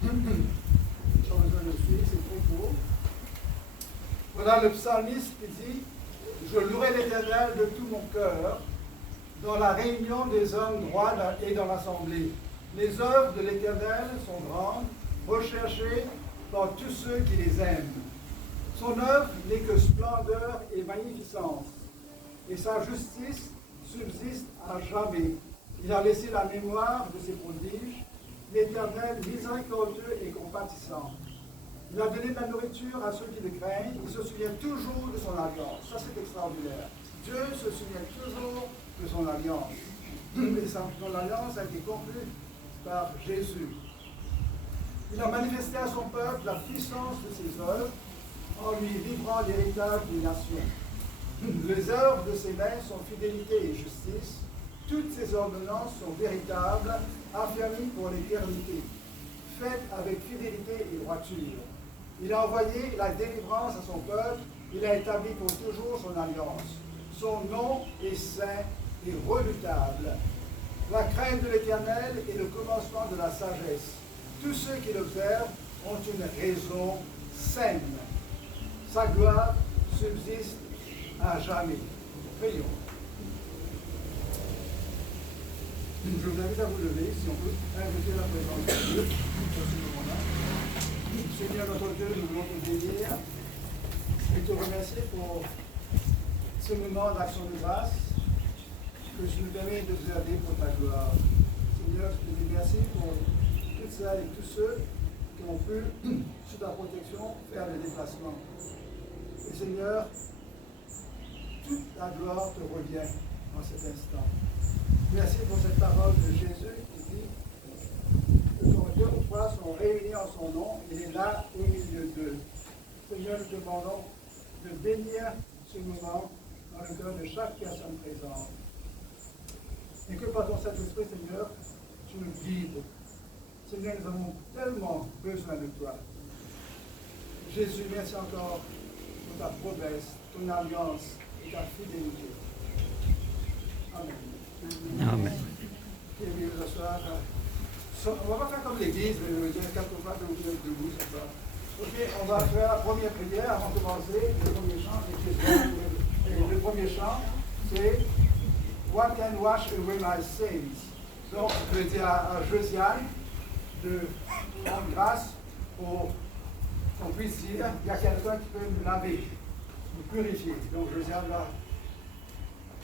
Pas besoin de suivre, c'est trop court. Voilà le psalmiste qui dit « Je louerai l'Éternel de tout mon cœur dans la réunion des hommes droits et dans l'assemblée. Les œuvres de l'Éternel sont grandes, recherchées par tous ceux qui les aiment. Son œuvre n'est que splendeur et magnificence, et sa justice subsiste à jamais. Il a laissé la mémoire de ses prodiges, l'Éternel miséricordieux et compatissant. Il a donné de la nourriture à ceux qui le craignent, il se souvient toujours de son alliance. Ça, c'est extraordinaire. Dieu se souvient toujours de son alliance. Et son alliance a été conclue par Jésus. Il a manifesté à son peuple la puissance de ses œuvres en lui livrant l'héritage des nations. Les œuvres de ses mains sont fidélité et justice. Toutes ses ordonnances sont véritables, affermies pour l'éternité, faites avec fidélité et droiture. Il a envoyé la délivrance à son peuple, il a établi pour toujours son alliance. Son nom est saint et redoutable. La crainte de l'Éternel est le commencement de la sagesse. Tous ceux qui l'observent ont une raison saine. Sa gloire subsiste à jamais. Prions. Je vous invite à vous lever, si on peut inviter la présence de Dieu à ce moment-là. Seigneur notre Dieu, nous voulons te bénir et te remercier pour ce moment d'action de grâce que tu nous permets d'observer pour ta gloire. Seigneur, je te dis merci pour toutes celles et tous ceux qui ont pu, sous ta protection, faire le déplacement. Et Seigneur, toute la gloire te revient en cet instant. Merci pour cette parole de Jésus qui dit que quand deux ou trois sont réunis en son nom, il est là au milieu d'eux. Seigneur, nous te demandons de bénir ce moment dans le cœur de chaque personne présente. Et que par ton Saint-Esprit, Seigneur, tu nous guides. Seigneur, nous avons tellement besoin de toi. Jésus, merci encore pour ta promesse, ton alliance et ta fidélité. Amen. Amen. Et bien, ce soir, on va pas faire comme l'église, mais je veux dire, quelquefois, de vous êtes debout, ça va. Ok, on va faire la première prière avant de commencer. Le premier chant, le premier chant, c'est What can wash away my sins? Donc, je vais dire à Josiane de rendre grâce pour qu'on puisse dire il y a quelqu'un qui peut nous laver, nous purifier. Donc, Josiane va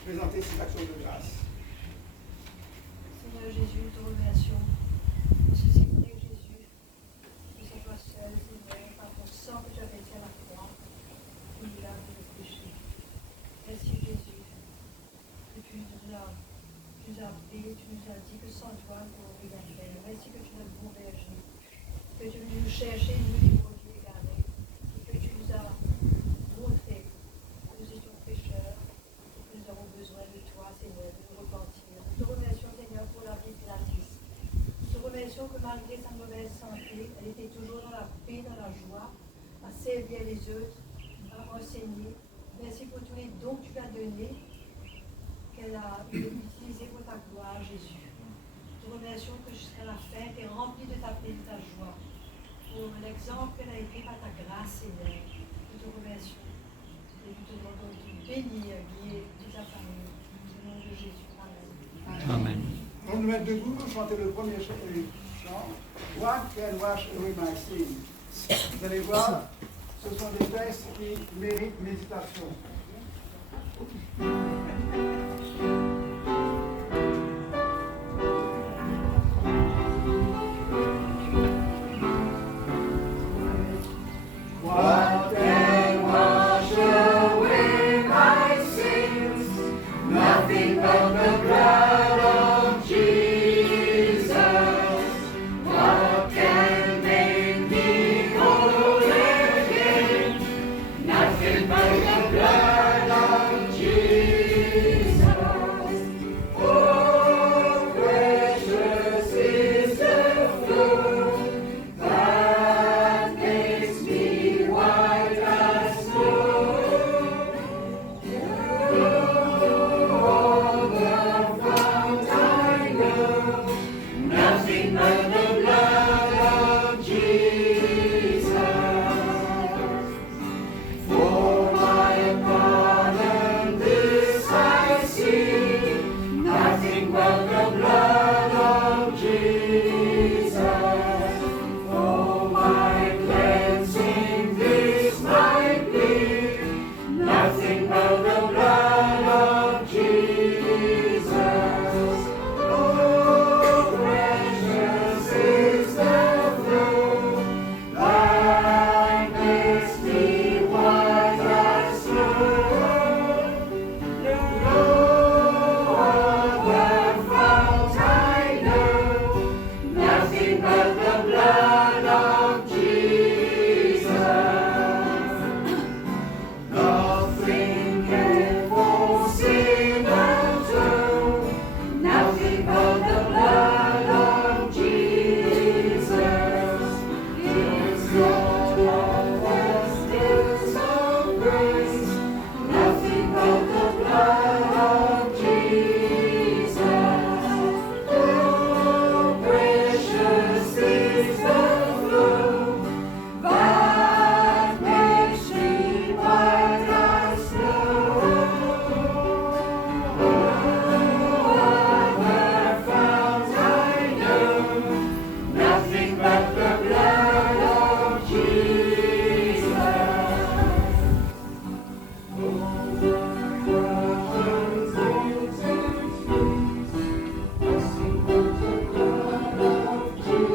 présenter cette action de grâce. Seigneur Jésus, nous te remercions de ce Seigneur Jésus, que c'est toi seul, Seigneur, par ton sang que tu as versé à la croix, qui nous lave de péché. Merci Jésus, que tu nous as appelés, tu nous as dit que sans toi, nous n'aurions rien faire. Merci que tu es le bon berger, que tu es venu nous chercher, nous les brebis égarés, et que tu nous as montré que nous étions pécheurs, et que nous avons besoin de toi, Seigneur, de nous repentir. Nous te remercions, Seigneur, pour la vie de Gladys. Nous te remercions que malgré sa mauvaise santé, elle était toujours dans la paix, dans la joie, à servir les autres, à enseigner. Merci pour tous les dons que tu as donnés, qu'elle a utilisés pour ta gloire, Jésus. Nous te remercions que jusqu'à la fin, tu es rempli de ta paix, de ta joie, pour l'exemple qu'elle a été par ta grâce, Seigneur. Nous te remercions. Et nous te demandons de bénir, guider toute ta famille. Au nom de Jésus. Amen. Amen. On va nous mettre debout, chanter le premier chant. What can wash away my sins? Vous allez voir, ce sont des textes qui méritent méditation. What can wash away my sins? Nothing but the blood of Jesus. What can make me whole again? Nothing but the blood of Jesus. but the blood of Jesus. Over mountains and seas, nothing but the blood of Jesus.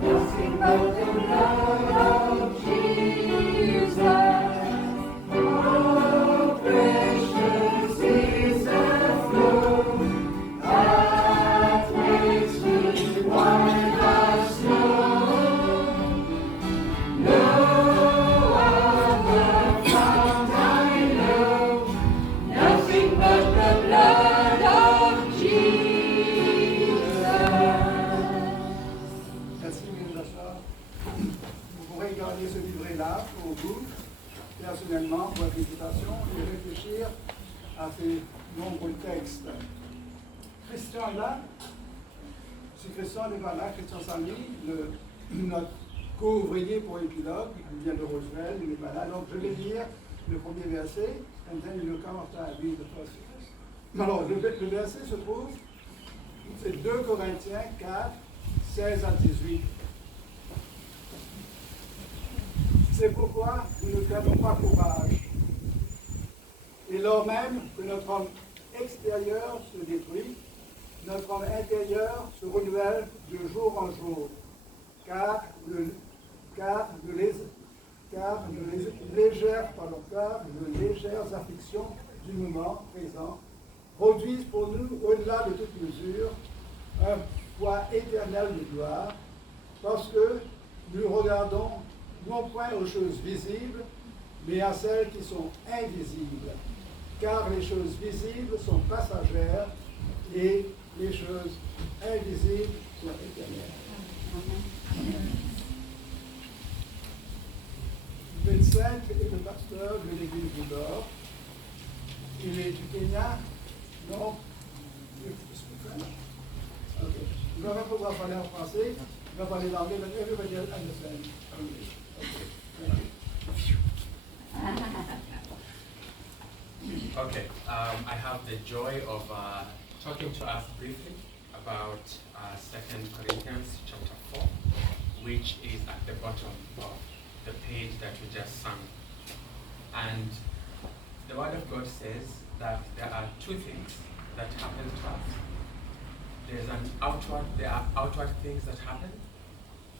Nothing but the blood of Jesus. Oh, precious is the flow that makes me white as snow. No other fount I know, nothing but the blood of Jesus. Merci, Mélina Char. Vous pourrez garder ce livret-là pour vous, personnellement, pour votre méditation, et réfléchir à ces nombreux textes. Christian est là. Si Christian n'est pas là, Christian Samy, notre co-ouvrier pour l'épilogue, il vient de Roosevelt, il n'est pas là. Donc je vais lire le premier verset, and then you come after I read the first verse. Alors, le verset se trouve, c'est 2 Corinthiens 4, 16 à 18. C'est pourquoi nous ne perdons pas courage. Et lors même que notre homme extérieur se détruit, notre homme intérieur se renouvelle de jour en jour, car de légères afflictions du moment présent produisent pour nous, au-delà de toute mesure, un poids éternel de gloire, parce que nous regardons non point aux choses visibles, mais à celles qui sont invisibles, car les choses visibles sont passagères et les choses invisibles sont éternelles. Vincent est le pasteur de l'église du Nord. Il est du Kenya. Non? Ok. Il va pas pouvoir parler en français, il va parler l'anglais, mais everybody else understands English. Okay, I have the joy of talking to us briefly about 2 Corinthians chapter 4, which is at the bottom of the page that we just sang. And the Word of God says that there are two things that happen to us. There are outward things that happen,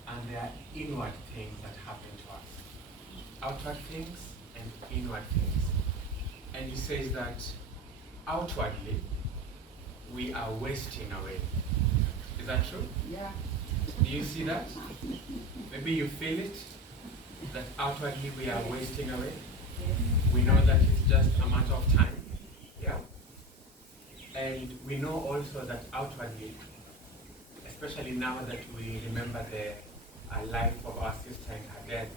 and there are inward things that happen to us. Outward things and inward things. And he says that outwardly, we are wasting away. Is that true? Yeah. Do you see that? Maybe you feel it, that outwardly we are wasting away. We know that it's just a matter of time. Yeah. And we know also that outwardly, especially now that we remember the life of our sister and her death,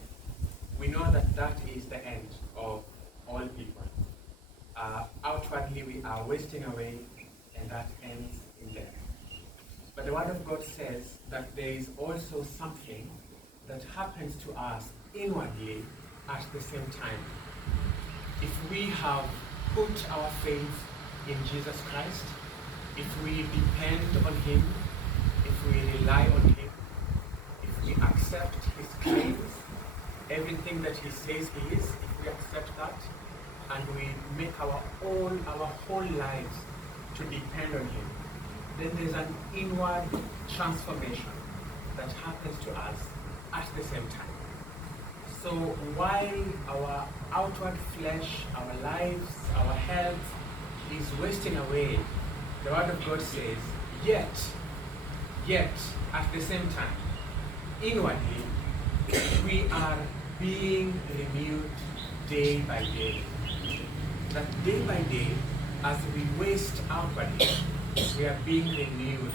we know that that is the end of all people. Outwardly we are wasting away, and that ends in death. But the Word of God says that there is also something that happens to us inwardly at the same time. If we have put our faith in Jesus Christ, if we depend on Him, if we rely on Him, if we accept His claims, everything that He says He is, if we accept that, and we make our whole lives to depend on Him, then there's an inward transformation that happens to us at the same time. So while our outward flesh, our lives, our health is wasting away, the Word of God says, yet, at the same time, inwardly, we are being renewed day by day. That day by day, as we waste outwardly, we are being renewed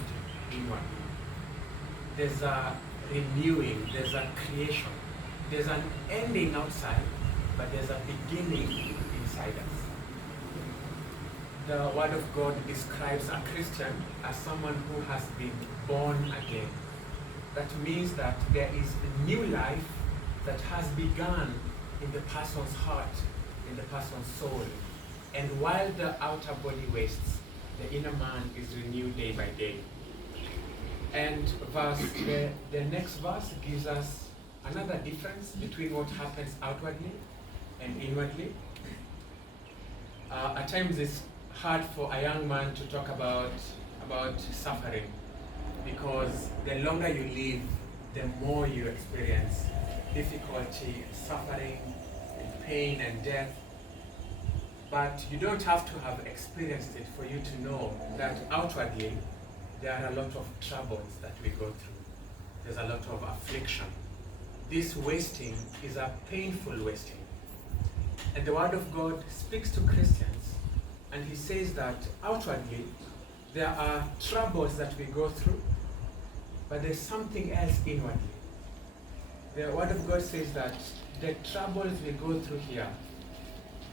inwardly. There's a renewing, there's a creation, there's an ending outside, but there's a beginning inside us. The Word of God describes a Christian as someone who has been born again. That means that there is a new life that has begun in the person's heart, in the person's soul. And while the outer body wastes, the inner man is renewed day by day. And the next verse gives us another difference between what happens outwardly and inwardly. At times it's hard for a young man to talk about suffering, because the longer you live, the more you experience difficulty, suffering, and pain and death. But you don't have to have experienced it for you to know that outwardly there are a lot of troubles that we go through. There's a lot of affliction. This wasting is a painful wasting. And the Word of God speaks to Christians, and He says that outwardly there are troubles that we go through, but there's something else inwardly. The Word of God says that the troubles we go through here,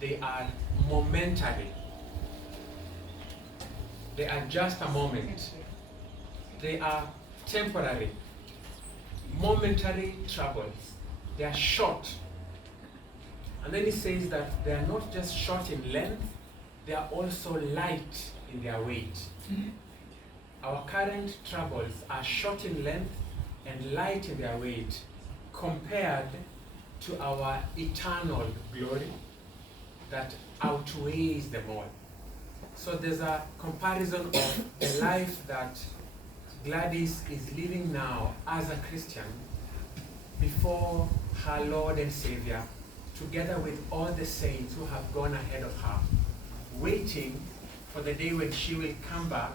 they are momentary. They are just a moment. They are temporary, momentary troubles. They are short. And then He says that they are not just short in length, they are also light in their weight. Our current troubles are short in length and light in their weight compared to our eternal glory that outweighs them all. So there's a comparison of the life that Gladys is living now as a Christian before her Lord and Savior, together with all the saints who have gone ahead of her, waiting for the day when she will come back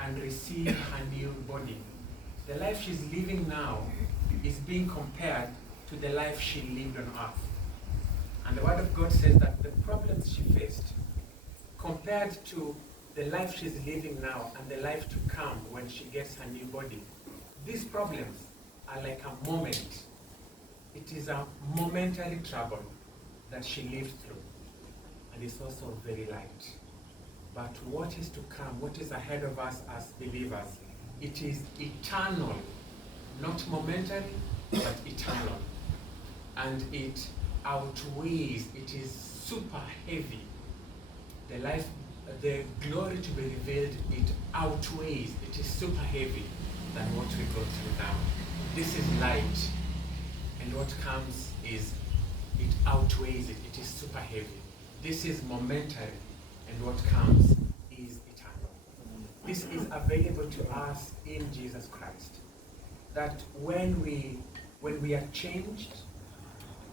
and receive her new body. The life she's living now is being compared to the life she lived on earth. And the Word of God says that the problems she faced, compared to the life she's living now and the life to come when she gets her new body, these problems are like a moment. It is a momentary trouble that she lived through. And it's also very light. But what is to come, what is ahead of us as believers, it is eternal, not momentary, but eternal. And it outweighs, it is super heavy. The life, the glory to be revealed, it outweighs, it is super heavy than what we go through now. This is light, and what comes is, it outweighs it, it is super heavy. This is momentary, and what comes is eternal. This is available to us in Jesus Christ. That when we are changed,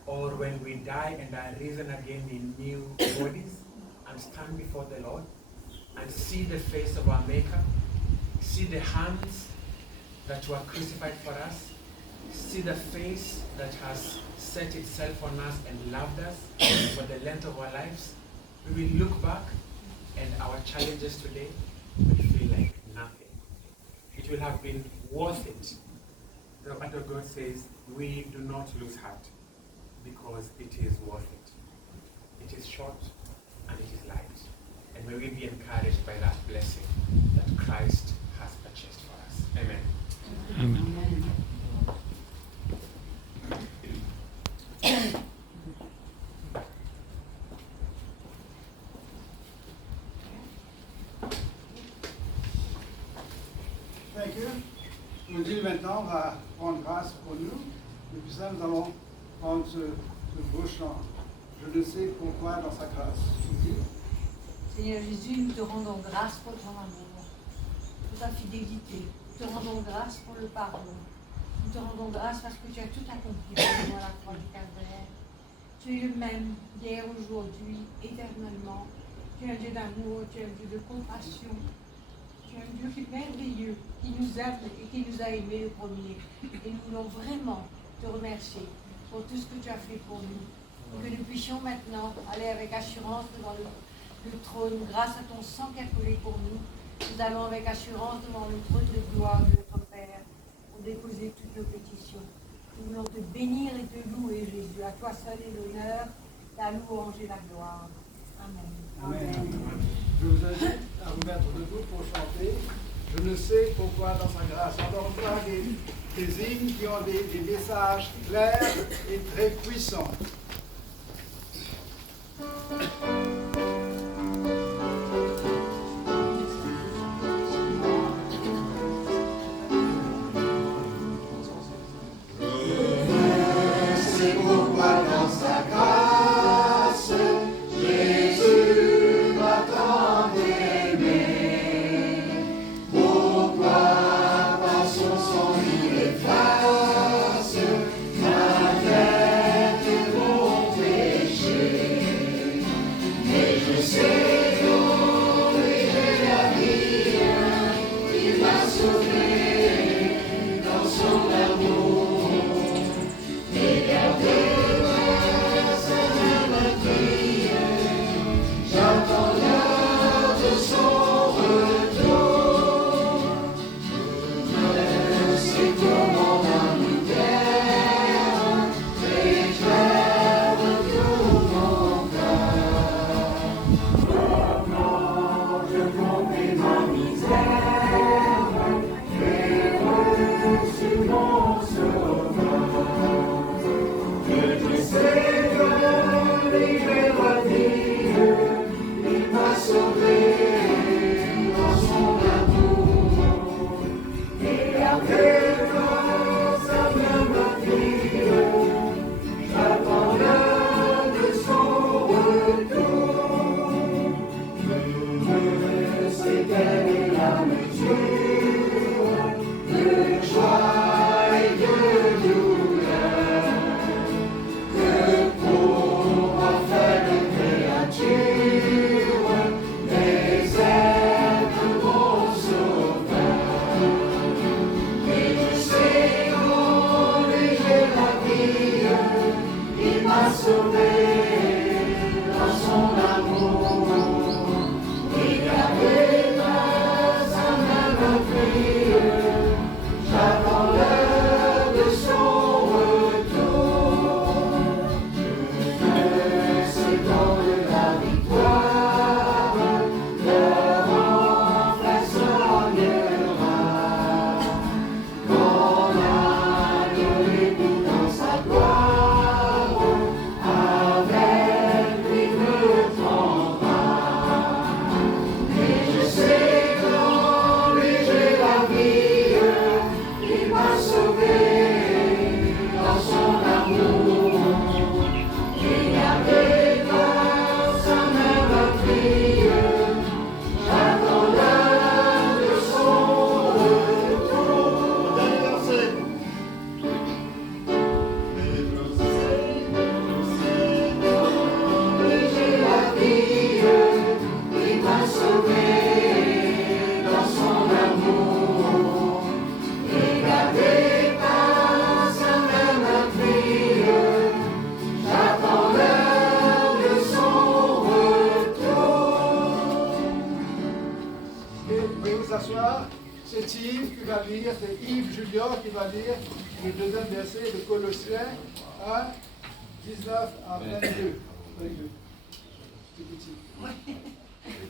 or when we die and are risen again in new bodies, and stand before the Lord, and see the face of our Maker, see the hands that were crucified for us, see the face that has set itself on us and loved us for the length of our lives, we will look back and our challenges today will feel like nothing. It will have been worth it. The Word of God says we do not lose heart because it is worth it. It is short and it is light. And may we be encouraged by that blessing that Christ has purchased for us. Amen. Amen. Thank you. Odile maintenant va prendre grâce pour nous. Et puis ça, nous allons prendre ce beau chant. Je ne sais pourquoi dans sa grâce. Odile. Seigneur Jésus, nous te rendons grâce pour ton amour, pour ta fidélité. Nous te rendons grâce pour le pardon. Nous te rendons grâce parce que tu as tout accompli pour nous à la croix du Calvaire. Tu es le même hier, aujourd'hui, éternellement. Tu es un Dieu d'amour, tu es un Dieu de compassion. Tu es un Dieu qui est merveilleux, qui nous aime et qui nous a aimés le premier. Et nous voulons vraiment te remercier pour tout ce que tu as fait pour nous. Et que nous puissions maintenant aller avec assurance devant le trône, grâce à ton sang qui a coulé pour nous. Nous allons avec assurance devant le trône de gloire de notre Père pour déposer toutes nos pétitions. Nous voulons te bénir et te louer, Jésus. À toi seul est l'honneur, la louange et la gloire. Amen. Amen. Je vous invite à vous mettre debout pour chanter. Je ne sais pourquoi dans sa grâce. Encore une fois, des hymnes qui ont des messages clairs et très puissants. c'est quelle est la mesure de joie et de douleur que pour ma faible créature les ailes mon sauveur. Et je sais qu'en léger la vie, il m'a sauvé dans son amour. Il gardait sa main meurtrie, j'attends l'heure de son retour. Je sais quand de la victoire, leur enfant s'enlèvera. Quand l'agneau l'écoute dans sa gloire, avec lui me prendra. Et je sais qu'en léger la vie, il m'a sauvé dans son amour. Il gardait dans sa main meurtrie, j'attends l'heure de son retour. Dernier verset. Léger la vie, il m'a sauvé dans son amour. Et gardé par sa main meurtrie, j'attends l'heure de son retour. Et veuillez vous asseoir. C'est Yves qui va lire, c'est Yves Julien qui va lire le deuxième verset de Colossiens 1, 19 à 22. C'est petit.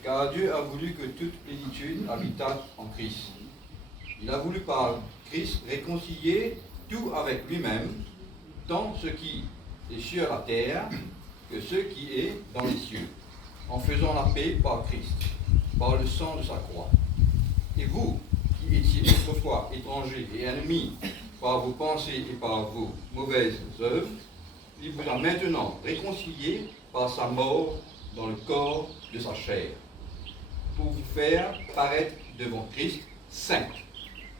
Car Dieu a voulu que toute plénitude habitât en Christ. Il a voulu par Christ réconcilier tout avec lui-même, tant ce qui est sur la terre que ce qui est dans les cieux, en faisant la paix par Christ, par le sang de sa croix. Et vous, qui étiez autrefois étrangers et ennemis par vos pensées et par vos mauvaises œuvres, il vous a maintenant réconciliés par sa mort dans le corps de sa chair, pour vous faire paraître devant Christ saint,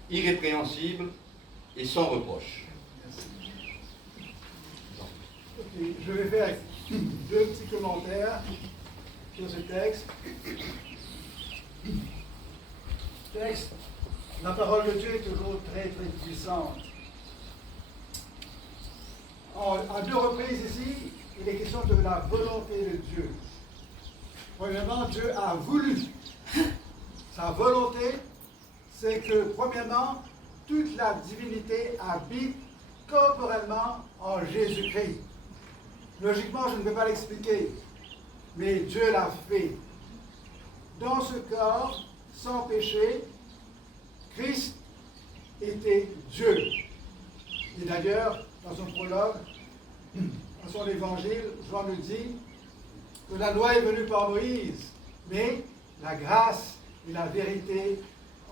irrépréhensible et sans reproche. Ok, je vais faire deux petits commentaires sur ce texte. La parole de Dieu est toujours très très puissante. À deux reprises ici, il est question de la volonté de Dieu. Premièrement, Dieu a voulu. Sa volonté, c'est que, premièrement, toute la divinité habite corporellement en Jésus-Christ. Logiquement, je ne vais pas l'expliquer, mais Dieu l'a fait. Dans ce corps, sans péché, Christ était Dieu. Et d'ailleurs, dans son prologue, dans son évangile, Jean nous dit que la loi est venue par Moïse, mais la grâce et la vérité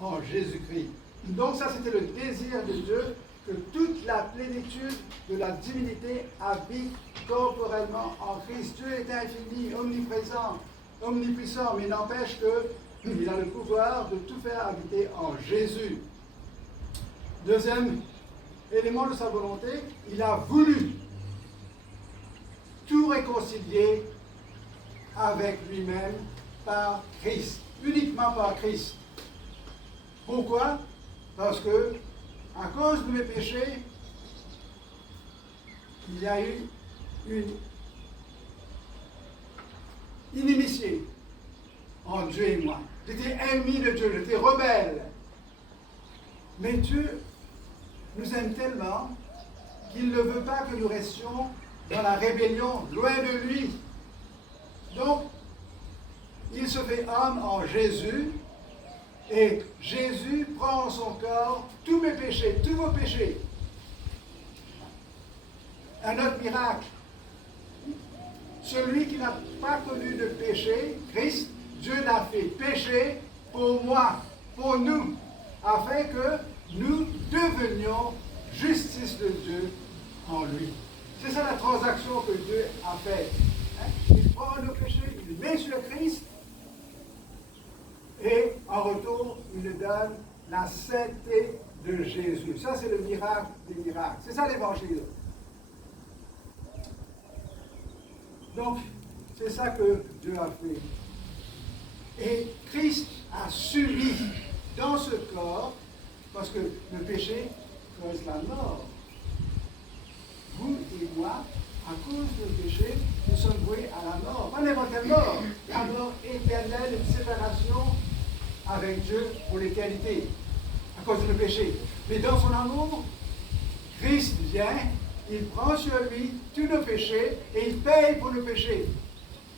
en Jésus-Christ. Donc ça, c'était le désir de Dieu, que toute la plénitude de la divinité habite corporellement en Christ. Dieu est infini, omniprésent, omnipuissant, mais n'empêche qu'il a le pouvoir de tout faire habiter en Jésus. Deuxième élément de sa volonté, il a voulu tout réconcilier avec lui-même par Christ, uniquement par Christ. Pourquoi? Parce que, à cause de mes péchés, il y a eu une inimitié entre Dieu et moi. J'étais ennemi de Dieu, j'étais rebelle. Mais Dieu nous aime tellement qu'il ne veut pas que nous restions dans la rébellion, loin de lui. Donc, il se fait homme en Jésus, et Jésus prend en son corps tous mes péchés, tous vos péchés. Un autre miracle. Celui qui n'a pas connu de péché, Christ, Dieu l'a fait péché pour moi, pour nous, afin que nous devenions justice de Dieu en lui. C'est ça la transaction que Dieu a faite. Il prend nos péchés, il les met sur Christ, et en retour, il nous donne la sainteté de Jésus. Ça, c'est le miracle des miracles. C'est ça l'évangile. Donc, c'est ça que Dieu a fait. Et Christ a subi dans ce corps, parce que le péché cause la mort. Vous et moi, à cause du péché, nous sommes voués à la mort. Pas n'importe quelle mort. La mort éternelle, une séparation avec Dieu pour l'éternité, à cause du péché. Mais dans son amour, Christ vient, il prend sur lui tous nos péchés et il paye pour nos péchés.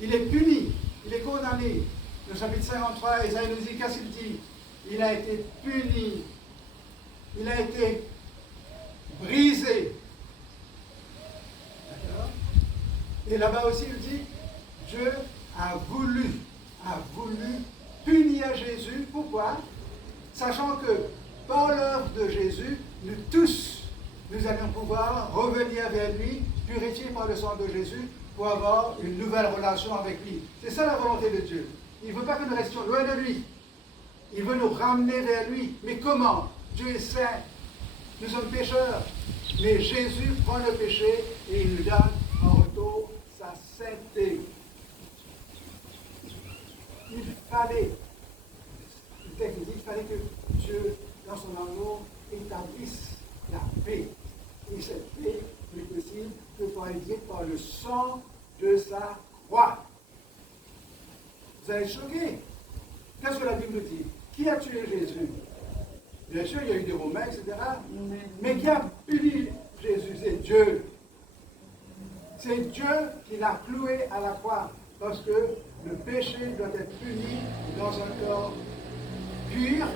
Il est puni, il est condamné. Le chapitre 53, Isaïe nous dit, qu'est-ce qu'il dit? Il a été puni, il a été brisé. D'accord? Et là-bas aussi, il dit, Dieu a voulu punir Jésus. Pourquoi? Sachant que par l'œuvre de Jésus, nous tous, nous allons pouvoir revenir vers lui, purifiés par le sang de Jésus, pour avoir une nouvelle relation avec lui. C'est ça la volonté de Dieu. Il ne veut pas que nous restions loin de lui. Il veut nous ramener vers lui. Mais comment? Dieu est saint. Nous sommes pécheurs. Mais Jésus prend le péché et il nous donne en retour sa sainteté. Il fallait que Dieu, dans son amour, établisse la paix. Et cette paix n'est possible que par le sang de sa croix. Vous allez être choqués. Qu'est-ce que la Bible dit? Qui a tué Jésus? Bien sûr, il y a eu des Romains, etc. Mais qui a puni Jésus? C'est Dieu. C'est Dieu qui l'a cloué à la croix. Parce que le péché doit être puni dans un corps pur.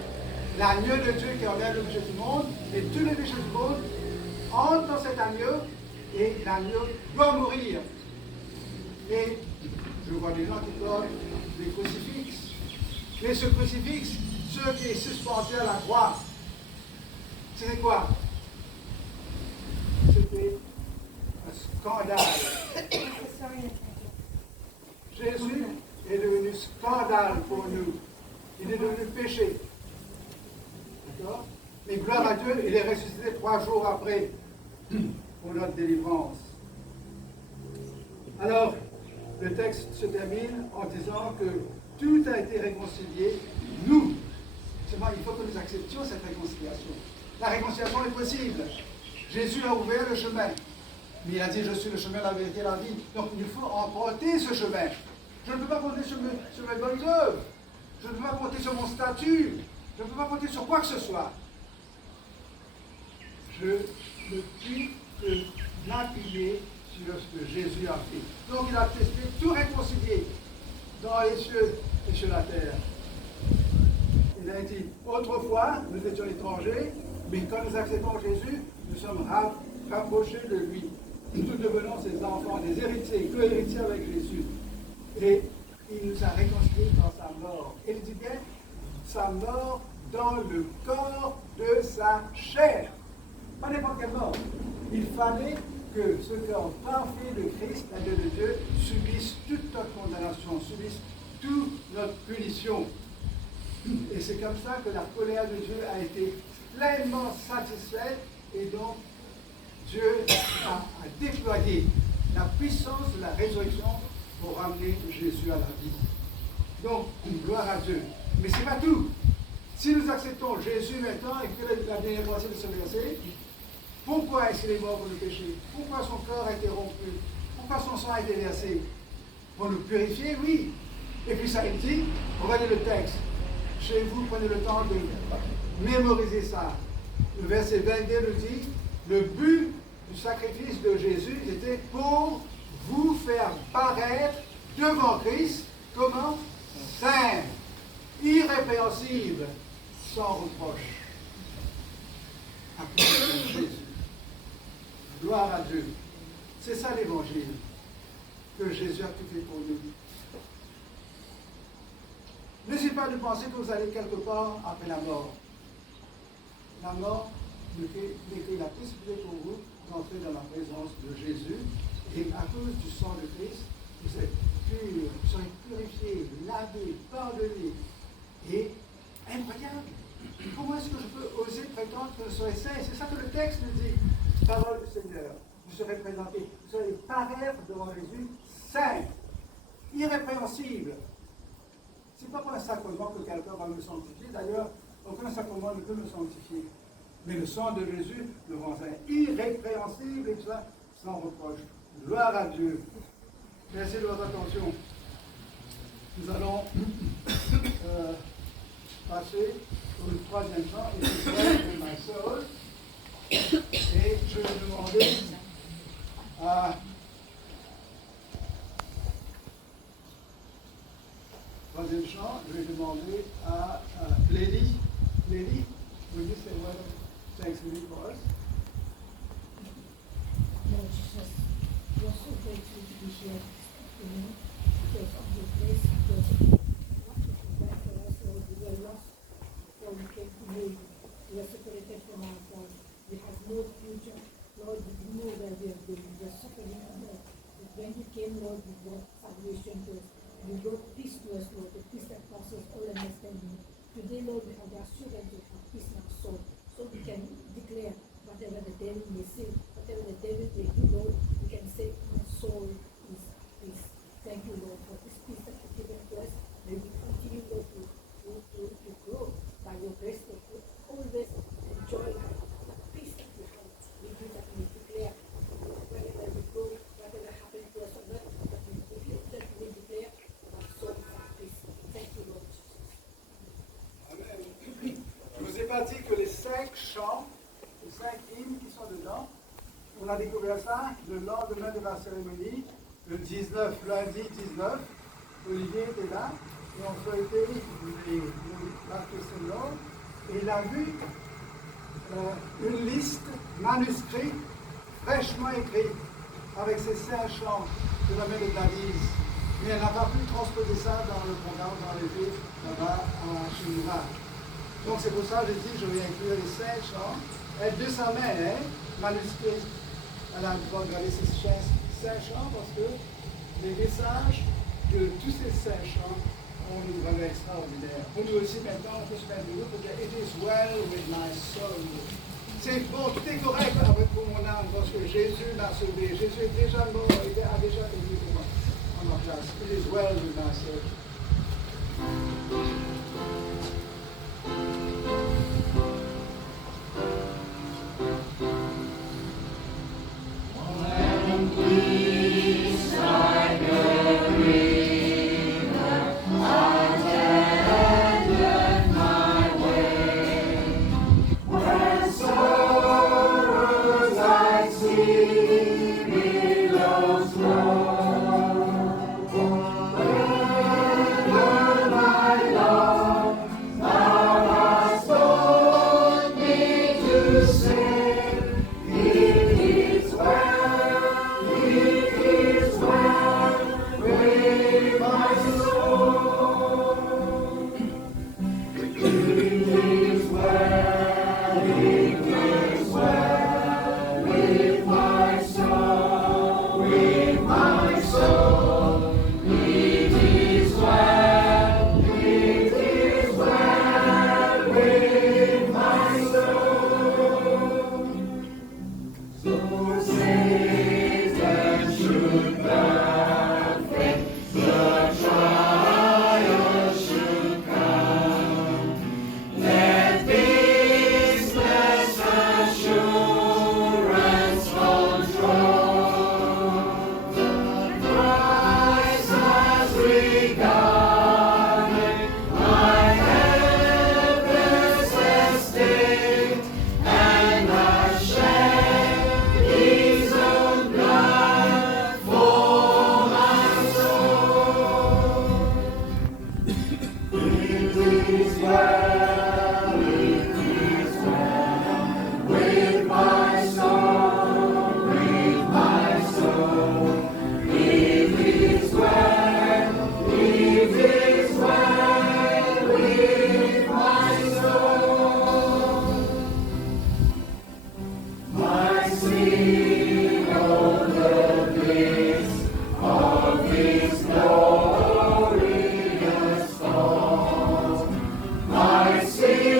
L'agneau de Dieu qui enlève le péché du monde, et tous les péchés du monde entrent dans cet agneau, et l'agneau doit mourir. Et je vois des gens qui portent des crucifixes. Mais ce crucifix, ce qui est suspendu à la croix, c'était quoi? C'était un scandale. Jésus est devenu scandale pour nous. Il est devenu péché. D'accord? Mais gloire à Dieu, il est ressuscité 3 jours après pour notre délivrance. Alors, le texte se termine en disant que tout a été réconcilié. Nous, seulement il faut que nous acceptions cette réconciliation. La réconciliation est possible. Jésus a ouvert le chemin. Mais il a dit, je suis le chemin, la vérité, la vie. Donc il faut emprunter ce chemin. Je ne peux pas compter sur mes bonnes œuvres. Je ne peux pas compter sur mon statut. Je ne peux pas compter sur quoi que ce soit. Je ne puis que m'appuyer sur ce que Jésus a fait. Donc il a testé tout réconcilier dans les cieux et sur la terre. Il a dit, autrefois, nous étions étrangers, mais quand nous acceptons Jésus, nous sommes rapprochés de lui. Nous devenons ses enfants, des héritiers, co-héritiers avec Jésus. Et il nous a réconciliés dans sa mort. Et il dit bien, sa mort dans le corps de sa chair. Pas n'importe quelle mort. Il fallait que ce corps parfait de Christ, l'agneau de Dieu, subisse toute notre condamnation, subisse toute notre punition. Et c'est comme ça que la colère de Dieu a été pleinement satisfaite, et donc Dieu a déployé la puissance de la résurrection pour ramener Jésus à la vie. Donc, gloire à Dieu. Mais ce n'est pas tout. Si nous acceptons Jésus maintenant et que la dernière moitié de ce verset, pourquoi est-ce qu'il est mort pour le péché? Pourquoi son corps a été rompu? Pourquoi son sang a été versé? Pour nous purifier, oui. Et puis ça, il dit, regardez le texte. Chez vous, prenez le temps de mémoriser ça. Le verset 22 nous dit, le but du sacrifice de Jésus était pour vous faire paraître devant Christ, comment? Saint, irrépréhensible, sans reproche. À cause de Jésus. Gloire à Dieu. C'est ça l'évangile, que Jésus a tout fait pour nous. N'essayez pas de penser que vous allez quelque part après la mort. La mort n'est que la possibilité pour vous d'entrer dans la présence de Jésus. Et à cause du sang de Christ, vous êtes purs, vous serez purifiés, lavés, pardonnés. Et prétendre que vous serez saints. C'est ça que le texte nous dit. Parole du Seigneur. Vous serez présentés, vous allez paraître devant Jésus saint, irrépréhensible. Ce n'est pas pour un sacrement que quelqu'un va me sanctifier. D'ailleurs, aucun sacrement ne peut me sanctifier. Mais le sang de Jésus le rend saint, irrépréhensible et tout ça, sans reproche. Gloire à Dieu. Merci de votre attention. Nous allons passer au troisième chant, et c'est de my soul. Et je vais demander à troisième chant, je vais demander à Lélie. Lélie, will you say what thanks me for us? Lord Jesus, we're so grateful to be here, because of your grace, because of what you have done for us, Lord. We were lost before we came to know you. We were separated from our God. We have no future. Lord, we didn't know where we are going. We are suffering from that. But when you came, Lord, you brought salvation to us. You brought peace to us, Lord, the peace that passes all understanding. Today, Lord, we have the assurance of our peace in our soul, so we can declare whatever the devil may say, whatever the devil may do, Lord, we can say, my soul is peace. Thank you, Lord, for this peace that you've given to us. May we continue, Lord, to grow by your grace, Lord, to always enjoy the peace that we have. We do that we declare wherever we go, whatever happens to us or not, that we declare our soul is peace. Thank you, Lord Jesus. Amen. Je vous ai pas dit que les 5 chants, les 5 hymnes qui sont dedans, on a découvert ça le lendemain de la cérémonie, le 19, lundi 19. Olivier était là, et on feuilletait les marques Seigneur, et il a vu une liste manuscrite, fraîchement écrite, avec ces 5 chants de la main de David. Mais elle n'a pas pu transposer ça dans le programme, dans les livres, là-bas, à Chinois. Donc c'est pour ça que j'ai dit, je vais inclure les 5 chants. Elle de sa main, hein, manuscrit. Elle a droit de regarder ces 5 chants parce que les messages de tous ces 5 chants ont une valeur extraordinaire. Pour nous aussi, maintenant, on peut se mettre debout pour dire It is well with my soul. C'est bon, tout est correct avec pour mon âme parce que Jésus m'a sauvé. Jésus est déjà mort, il a déjà été pour moi en ma place. It is well with my soul. My sin,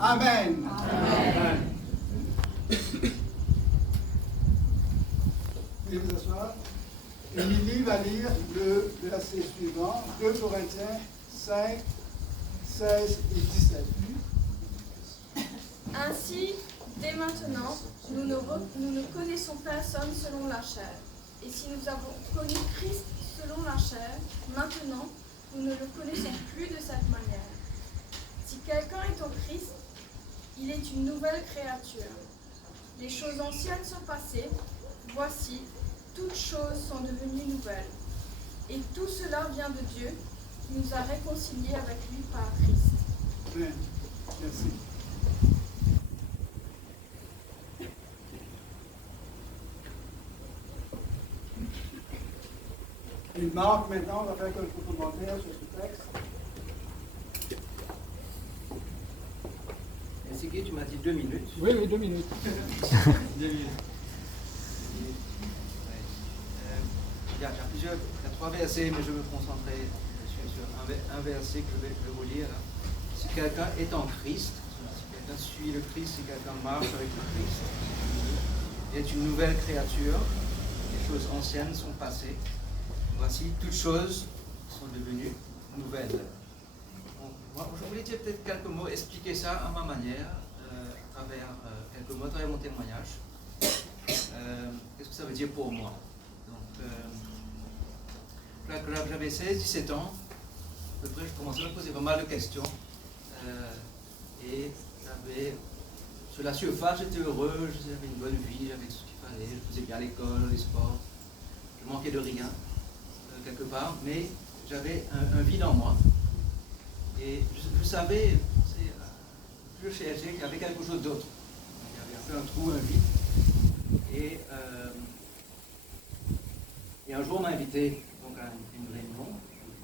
Amen. Amen. Veuillez vous asseoir. Émilie va lire le verset suivant, 2 Corinthiens 5, 16 et 17. Ainsi, dès maintenant, nous ne connaissons personne selon la chair. Et si nous avons connu Christ selon la chair, maintenant, nous ne le connaissons plus de cette manière. Si quelqu'un est en Christ, il est une nouvelle créature. Les choses anciennes sont passées, voici, toutes choses sont devenues nouvelles. Et tout cela vient de Dieu, qui nous a réconciliés avec lui par Christ. Amen. Merci. Et Marc, maintenant, va faire quelques commentaires sur ce texte. Sigé, tu m'as dit 2 minutes. Oui, 2 minutes. 2 minutes. Il y a 3 versets, mais je vais me concentrer sur un verset que je vais vous lire. Si quelqu'un est en Christ, si quelqu'un suit le Christ, si quelqu'un marche avec le Christ, il est une nouvelle créature. Les choses anciennes sont passées. Voici, toutes choses sont devenues nouvelles. Moi, je voulais dire peut-être quelques mots, expliquer ça à ma manière, à travers quelques mots, à travers mon témoignage. Qu'est-ce que ça veut dire pour moi? Donc, j'avais 16-17 ans, à peu près, je commençais à me poser pas mal de questions. Et j'avais, sur la surface, j'étais heureux, j'avais une bonne vie, j'avais tout ce qu'il fallait, je faisais bien l'école, les sports, je manquais de rien, quelque part, mais j'avais un vide en moi. Et je savais, plus je cherchais, qu'il y avait quelque chose d'autre. Il y avait un peu un trou, un vide. Et un jour, on m'a invité donc, à une réunion.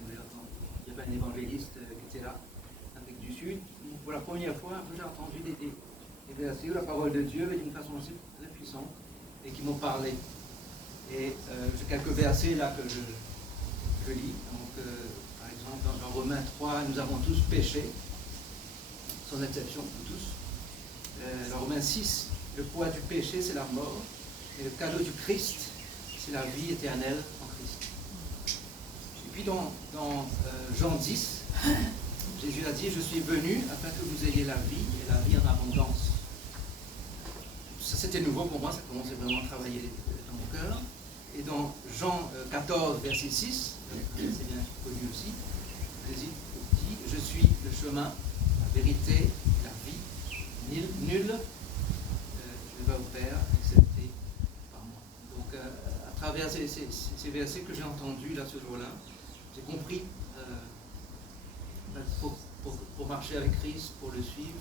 Il y avait un évangéliste qui était là, d'Afrique du Sud. Pour la première fois, j'ai entendu des versets où la parole de Dieu, mais d'une façon assez très puissante, et qui m'ont parlé. Et j'ai quelques versets là que je lis. Donc, par exemple, dans Romains 3, nous avons tous péché, sans exception, tous. Dans Romains 6, le poids du péché, c'est la mort, et le cadeau du Christ, c'est la vie éternelle en Christ. Et puis dans Jean 10, Jésus a dit, je suis venu afin que vous ayez la vie, et la vie en abondance. Ça, c'était nouveau pour moi, ça commençait vraiment à travailler dans mon cœur. Et dans Jean 14, verset 6, c'est bien connu aussi, Jésus dit, je suis le chemin, la vérité, la vie, nul ne va au Père excepté par moi. Donc à travers ces versets que j'ai entendus là ce jour-là, j'ai compris pour marcher avec Christ, pour le suivre,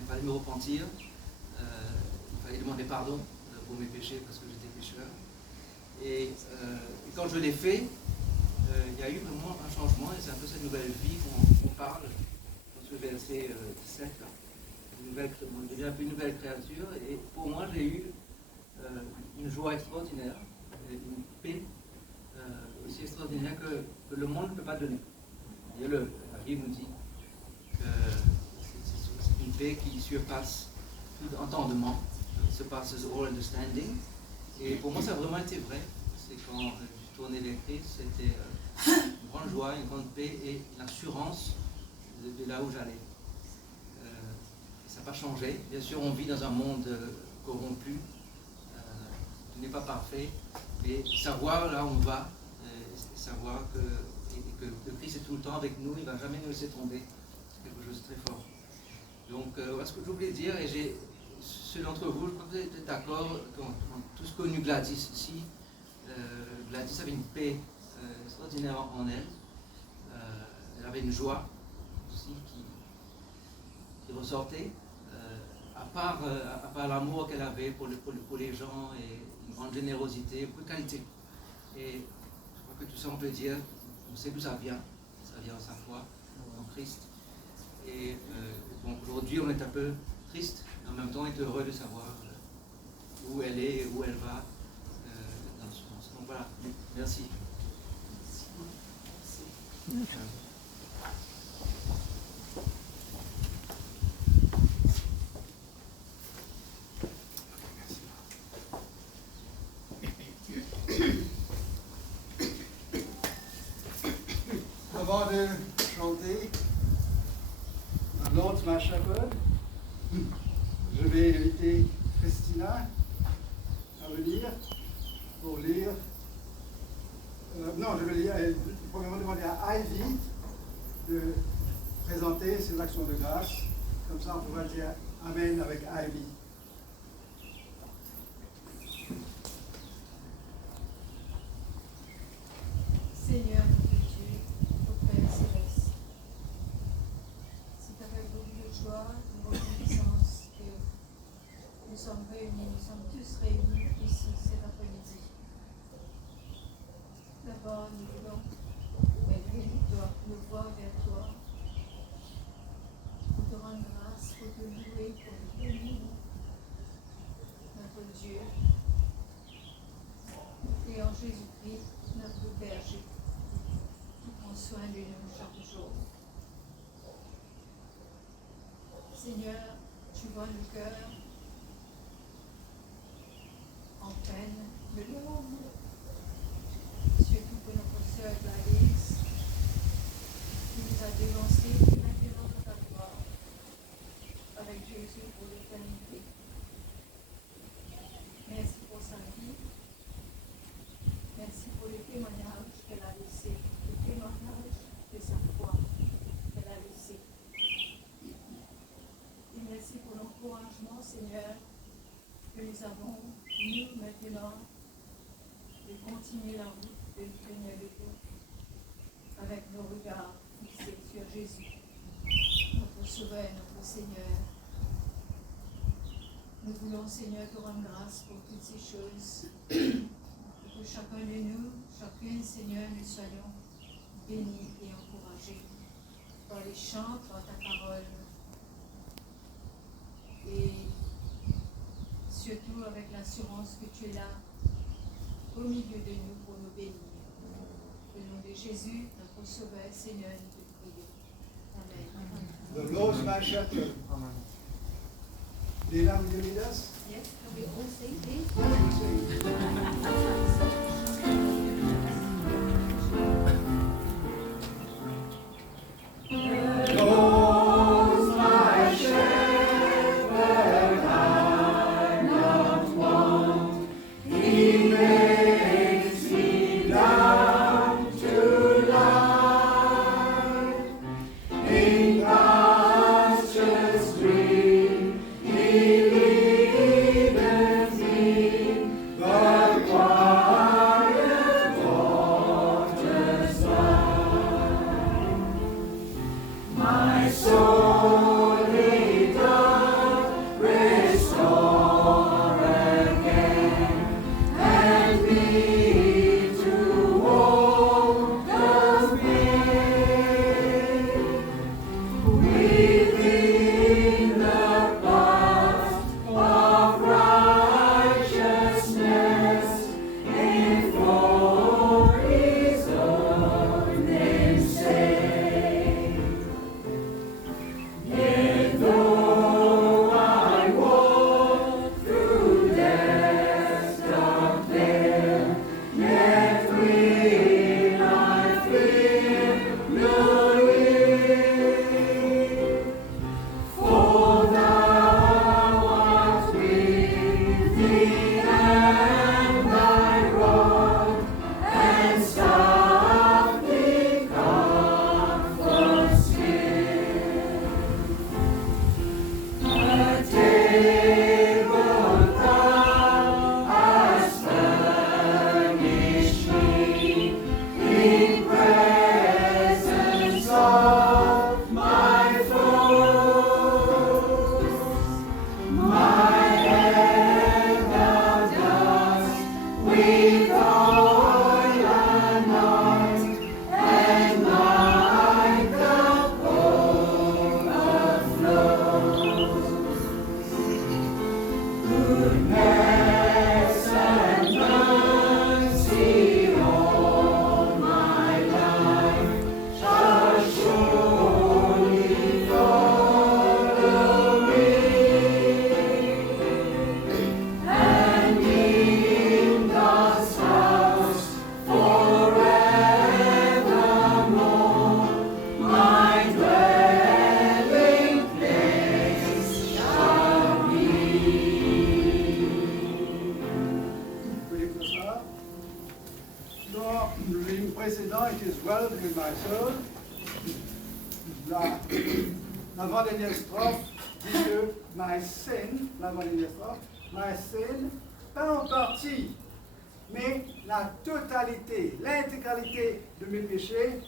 il fallait me repentir, il fallait demander pardon pour mes péchés parce que j'étais pécheur. Et quand je l'ai fait, il y a eu vraiment un changement et c'est un peu cette nouvelle vie qu'on parle dans ce verset 17 là. On devient un peu une nouvelle créature et pour moi j'ai eu une joie extraordinaire, une paix aussi extraordinaire que le monde ne peut pas donner. La Bible nous dit que c'est une paix qui surpasse tout entendement, surpasse all understanding. Et pour moi ça a vraiment été vrai. C'est quand j'ai tourné les Christ, c'était une grande joie, une grande paix et une assurance de là où j'allais. Ça n'a pas changé. Bien sûr, on vit dans un monde corrompu, qui n'est pas parfait, mais savoir là où on va, savoir que Christ est tout le temps avec nous, il ne va jamais nous laisser tomber, c'est quelque chose de très fort. Donc, voilà ce que je voulais dire, et ceux d'entre vous, je crois que vous êtes d'accord, quand tous connu Gladys ici, Gladys avait une paix extraordinaire en elle, elle avait une joie aussi qui ressortait, à part l'amour qu'elle avait pour les gens et une grande générosité, beaucoup de qualité. Et je crois que tout ça on peut dire, on sait d'où ça vient de sa foi en Christ. Et bon, aujourd'hui on est un peu triste, mais en même temps on est heureux de savoir où elle est et où elle va dans ce sens. Donc voilà, merci. Avant de chanter un Lord My Shepherd, je vais inviter Christina à venir pour lire. Non, je vais lire. Premièrement, demander à Ivy de présenter ses actions de grâce. Comme ça, on pourra dire Amen avec Ivy. Seigneur notre Dieu, notre Père céleste, c'est avec beaucoup de joie et reconnaissance que nous sommes tous réunis ici cet après-midi. D'abord, nous voulons nous voir vers toi, pour te rendre grâce, pour te louer, pour te bénir, notre Dieu, et en Jésus-Christ, notre berger, qui prend soin de nous chaque jour. Seigneur, tu vois le cœur en peine de l'homme, surtout pour notre sœur Gladys, qui nous a dénoncé maintenant à ta gloire avec Jésus pour l'éternité. Merci pour sa vie. Merci pour le témoignage qu'elle a laissé, le témoignage de sa foi qu'elle a laissé. Et merci pour l'encouragement, Seigneur, que nous avons, nous, maintenant, de continuer la route, de nous tenir debout, avec nos regards fixés sur Jésus, notre Sauveur, notre Seigneur. Nous voulons, Seigneur, te rendre grâce pour toutes ces choses. Que chacun de nous, chacune, Seigneur, nous soyons bénis et encouragés par les chants, par ta parole. Et surtout avec l'assurance que tu es là, au milieu de nous, pour nous bénir. Au nom de Jésus, notre Sauveur, Seigneur, nous te prions. Amen. The Lord My Shepherd. Lena, will you lead us? Yes, can we all sing, please? He makes dans l'hymne précédent, It is well with my soul, l'avant-dernière strophe dit que my sin, l'avant-dernière strophe, my sin, pas en partie, mais la totalité, l'intégralité de mes péchés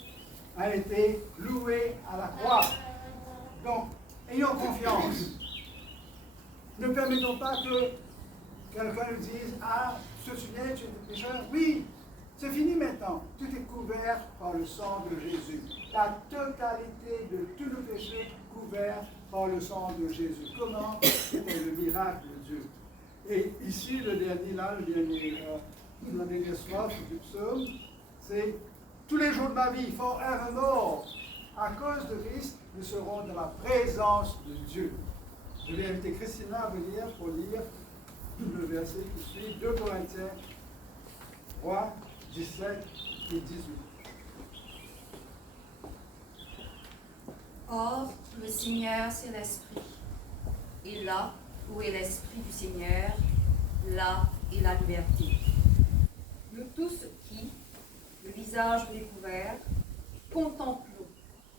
a été louée à la croix. Donc, ayons confiance. Ne permettons pas que quelqu'un nous dise, ah, tu te souviens, tu étais pécheur? Oui, c'est fini maintenant. Tout est couvert par le sang de Jésus. La totalité de tous nos péchés couverts par le sang de Jésus. Comment? C'est le miracle de Dieu. Et ici, la dernière strophe du psaume, c'est tous les jours de ma vie, forevermore, à cause de Christ, nous serons dans la présence de Dieu. Je vais inviter Christina à venir pour lire le verset qui suit, 2 Corinthiens 3, 17 et 18. Or, le Seigneur, c'est l'Esprit. Et là où est l'Esprit du Seigneur, là est la liberté. Nous tous qui, le visage découvert, contemplons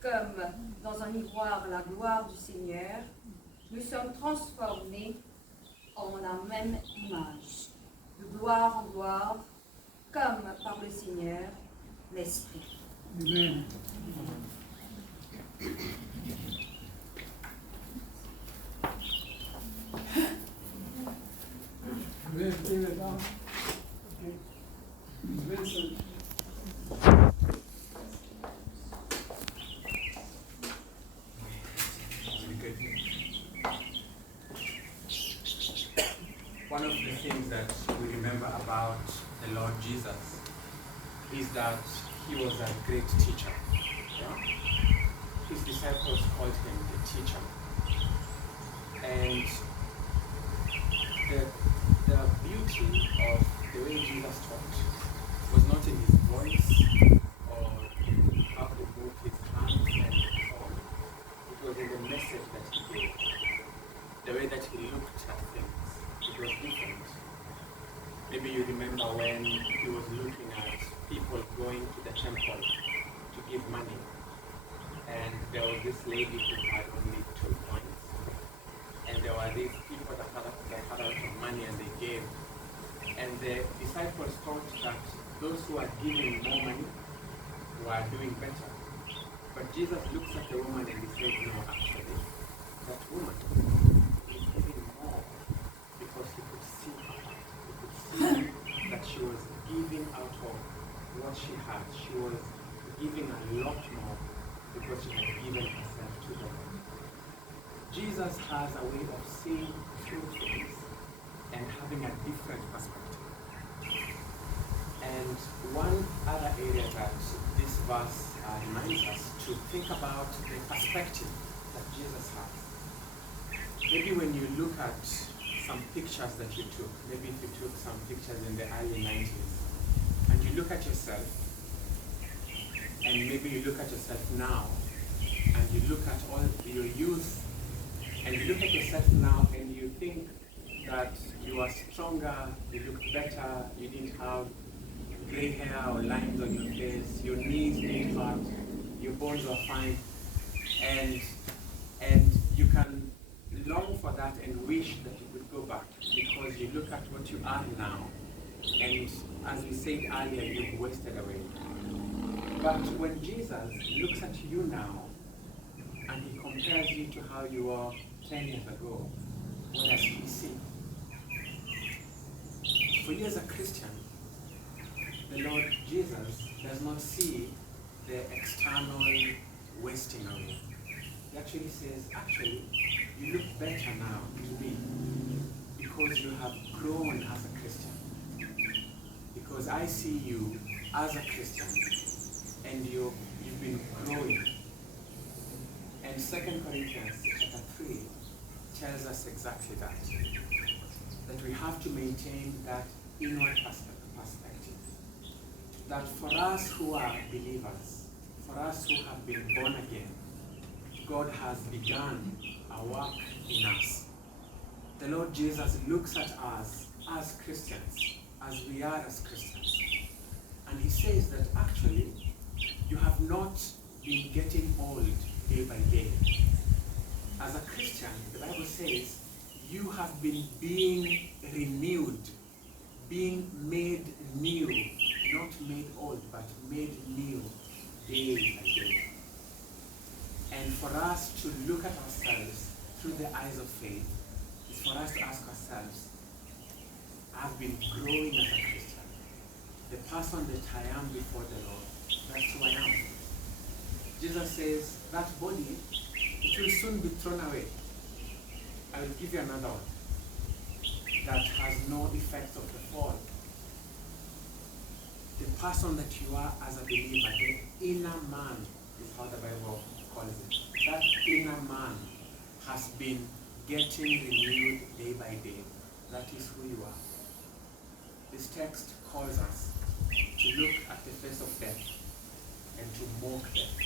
comme dans un miroir la gloire du Seigneur, nous sommes transformés en la même image, de gloire en gloire, comme par le Seigneur, l'Esprit. Amen. Je vais inviter maintenant Vincent. One of the things that we remember about the Lord Jesus is that he was a great teacher. Yeah? His disciples called him the teacher. And the beauty of the way Jesus taught was not in his voice or how he moved his hands and so on. It was in the message that he gave, the way that he looked at things. It was different. Maybe you remember when he was looking at people going to the temple to give money, and there was this lady who had only 2 coins, and there were these people that had a lot of money and they gave, and the disciples thought that those who are giving more money were doing better. But Jesus looks at the woman and he said, no, actually, that woman is giving more, because he could see her heart. He could see that she was giving out of what she had. She was giving a lot more because she had given herself to the Lord. Jesus has a way of seeing through things and having a different perspective. And one other area that this verse reminds us to think about the perspective that Jesus has. Maybe when you look at some pictures that you took, maybe if you took some pictures in the early 90s, and you look at yourself, and maybe you look at yourself now, and you look at all your youth, and you look at yourself now and you think that you are stronger, you look better, you didn't have gray hair or lines on your face, your knees didn't hurt, your bones were fine, and you can long for that and wish that you could go back, because you look at what you are now, and as we said earlier, you've wasted away. But when Jesus looks at you now, and he compares you to how you were 10 years ago, what does he see? For you as a Christian, the Lord Jesus does not see the external wasting away. He actually says, actually, you look better now to me because you have grown as a Christian. Because I see you as a Christian and you've been growing. And 2 Corinthians chapter 3 tells us exactly that. That we have to maintain that inward perspective. That for us who are believers, for us who have been born again, God has begun a work in us. The Lord Jesus looks at us as Christians, as we are as Christians, And he says that actually you have not been getting old day by day. As a Christian, the Bible says you have been being renewed, being made new, not made old, but made new day by day. And for us to look at ourselves through the eyes of faith is for us to ask ourselves, I've been growing as a Christian. The person that I am before the Lord, that's who I am. Jesus says, that body, it will soon be thrown away. I will give you another one that has no effects of the fall. The person that you are as a believer, the inner man is how the Bible calls it. That inner man has been getting renewed day by day. That is who you are. This text calls us to look at the face of death and to mock death.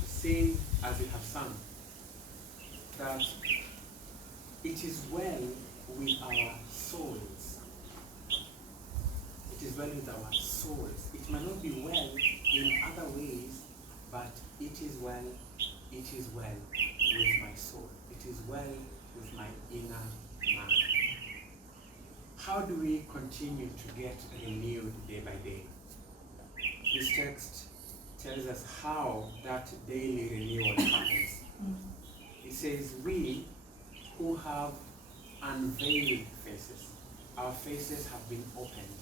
To sing as we have sung, that it is well with our souls. It is well with our souls. It might not be well in other ways, but it is well with my soul. It is well with my inner man. How do we continue to get renewed day by day? This text tells us how that daily renewal happens. It says, we who have unveiled faces, our faces have been opened.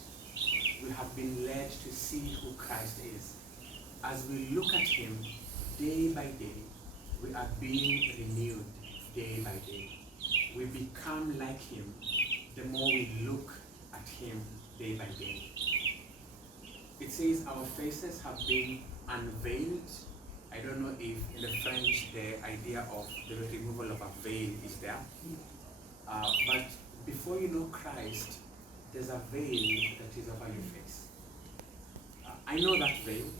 We have been led to see who Christ is. As we look at him day by day, we are being renewed day by day. We become like him the more we look at him day by day. It says our faces have been unveiled. I don't know if in the French the idea of the removal of a veil is there. But before you know Christ, there's a veil that is over your face. I know that veil.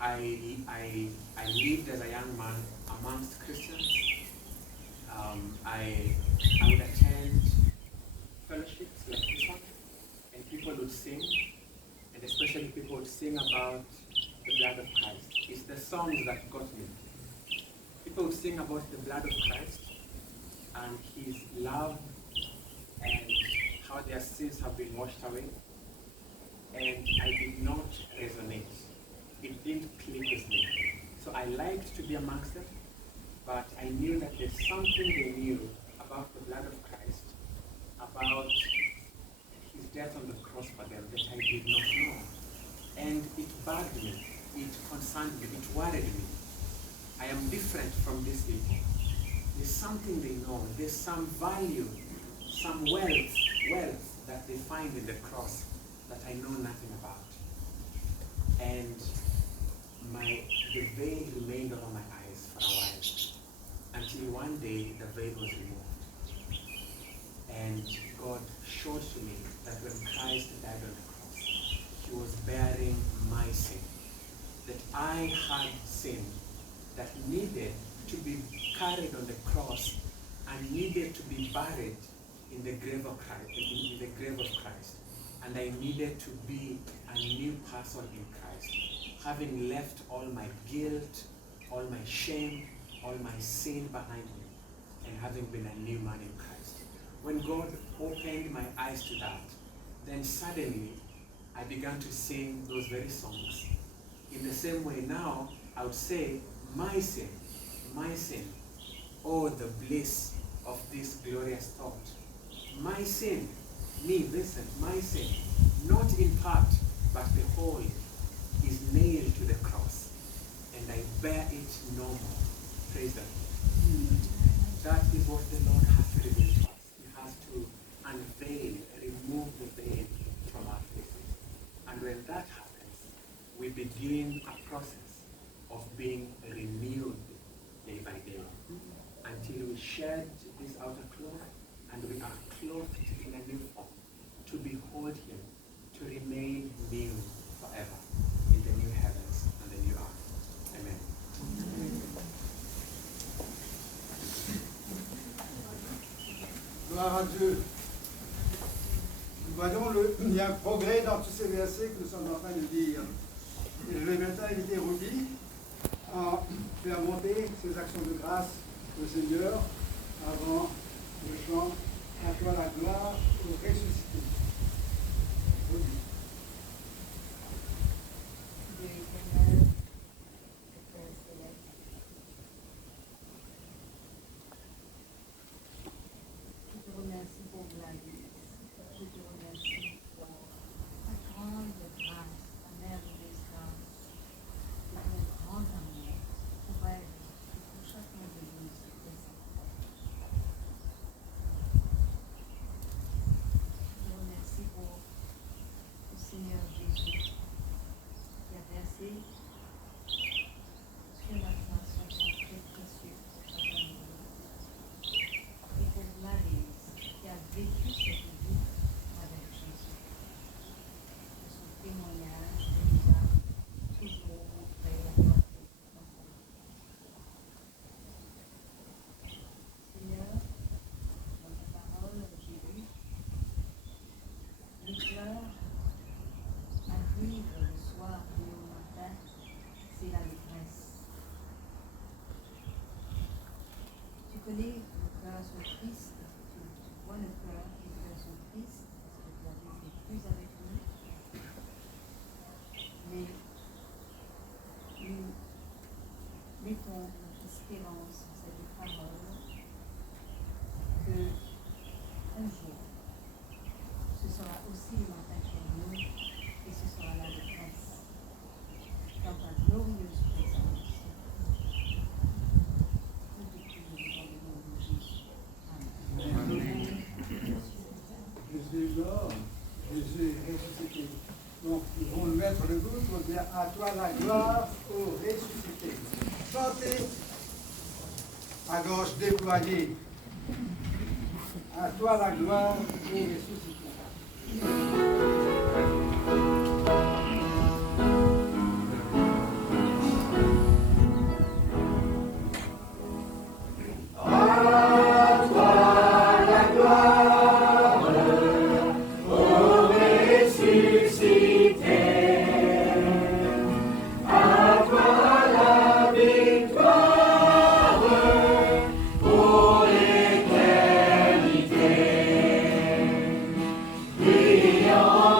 I lived as a young man amongst Christians. I would attend fellowships like this one, and people would sing, and especially people would sing about the blood of Christ. It's the songs that got me. People would sing about the blood of Christ and his love and how their sins have been washed away. And I did not resonate. It didn't click with me. So I liked to be amongst them, but I knew that there's something they knew about the blood of Christ, about his death on the cross for them that I did not know. And it bugged me, it concerned me, it worried me. I am different from these people. There's something they know, there's some value, some wealth that they find in the cross that I know nothing about. And the veil remained over my eyes for a while, until one day the veil was removed. And God showed to me that when Christ died on the cross, he was bearing my sin. That I had sin that needed to be carried on the cross and needed to be buried in the grave of Christ. And I needed to be a new person in Christ, having left all my guilt, all my shame, all my sin behind me, and having been a new man in Christ. When God opened my eyes to that, then suddenly I began to sing those very songs. In the same way now, I would say, my sin, oh the bliss of this glorious thought. My sin, me, Vincent, my sin, not in part, but the whole, is nailed to the cross, and I bear it no more. Praise God. That is what the Lord has to reveal to us. He has to unveil, remove the veil from our faces. And when that happens, we begin a process of being renewed day by day, until we shed this outer cloth and we are clothed in a new form, to behold him, to remain new forever in the new heavens and the new earth. Amen. Gloire à Dieu. voyons, il y a un progrès dans tous ces versets que nous sommes en train de lire. Et je vais maintenant inviter Ruby à faire monter ses actions de grâce au Seigneur avant le chant à toi la gloire au ressuscité. Ruby. Dieu éternel, Père céleste, je te remercie pour la vie. Je te remercie pour ta grande grâce, ta merveilleuse grâce, et ton grand amour pour elle et pour chacun de nous ici présents. Je te remercie pour le Seigneur Jésus qui a versé sur la croix son sang très précieux pour chacun de nous. Et pour Gladys qui a vécu cette vie avec Jésus. De son témoignage qui nous a toujours montré la droiture dans sa vie. Seigneur, dans ta parole, j'ai lu les pleurs arrivent le soir et au matin, c'est la détresse. Tu connais le cœur sont tristes, tu vois le cœur, les cœurs sont tristes, parce que tu n'es plus avec nous. Mais nous mettons notre espérance en cette parole que un jour, ce sera aussi le matin pour nous et ce sera la détresse dans ta glorieuse présence. Nous te prions dans le nom de Jésus. Amen. Jésus est mort, Jésus est ressuscité. Donc, nous allons le mettre le goût pour dire à toi la gloire au ressuscité. Chantez à gorge déployée. À toi la gloire au ressuscité. Beyond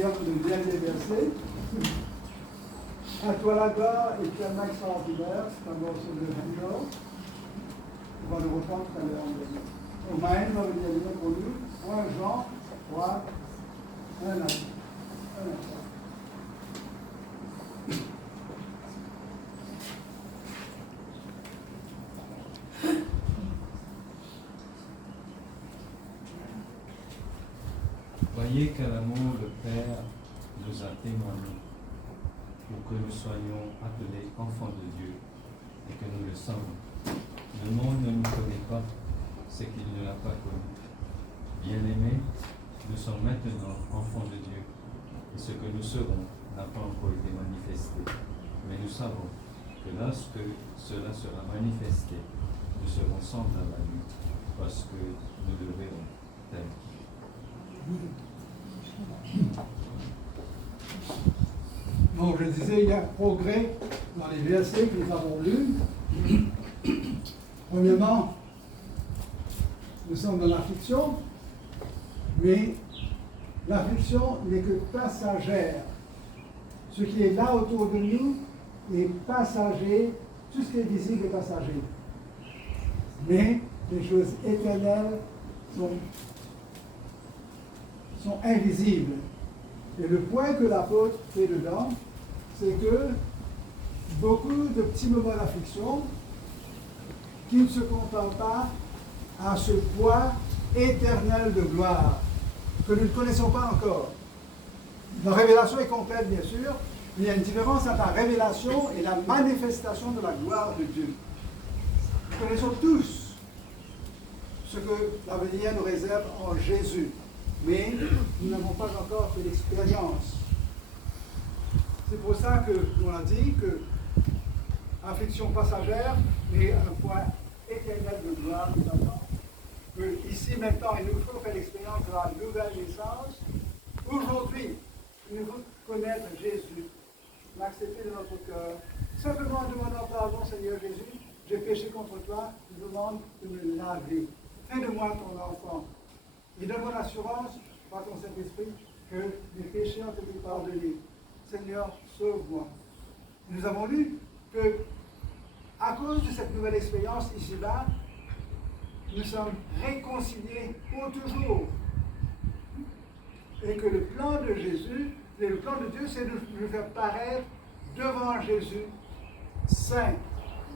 lire le dernier verset. À toi la gloire et tellement extraordinaire, c'est un morceau de Handel. On va le reprendre tout à l'heure. Romain va venir lire pour nous 1 Jean 3, 1 à 3. Voyez quel amour le Père nous a témoigné pour que nous soyons appelés enfants de Dieu et que nous le sommes. Le monde ne nous connaît pas, c'est qu'il ne l'a pas connu. Bien-aimés, nous sommes maintenant enfants de Dieu et ce que nous serons n'a pas encore été manifesté. Mais nous savons que lorsque cela sera manifesté, nous serons semblables à lui parce que nous le verrons tel qu'il est. Donc je disais, il y a un progrès dans les versets que nous avons lus. Premièrement, nous sommes dans l'affliction, mais l'affliction n'est que passagère. Ce qui est là autour de nous est passager, tout ce qui est visible est passager. Mais les choses éternelles sont invisibles. Et le point que l'apôtre fait dedans, c'est que beaucoup de petits moments d'affliction qui ne se contentent pas à ce poids éternel de gloire que nous ne connaissons pas encore. La révélation est complète, bien sûr, mais il y a une différence entre la révélation et la manifestation de la gloire de Dieu. Nous connaissons tous ce que l'avenir nous réserve en Jésus. Mais nous n'avons pas encore fait l'expérience. C'est pour ça que l'on a dit que affliction passagère, mais un point éternel de gloire nous attend. Que ici maintenant, il nous faut faire l'expérience de la nouvelle naissance. Aujourd'hui, nous devons connaître Jésus, l'accepter de notre cœur. Simplement en demandant pardon, Seigneur Jésus, j'ai péché contre toi, je demande de me laver. Fais de moi ton enfant. Et donne-moi l'assurance, par ton Saint-Esprit, que mes péchés ont été pardonnés. Seigneur, sauve-moi. Nous avons lu que, à cause de cette nouvelle expérience ici-bas, nous sommes réconciliés pour toujours. Et que le plan de Jésus, et le plan de Dieu, c'est de nous faire paraître devant Jésus, saint,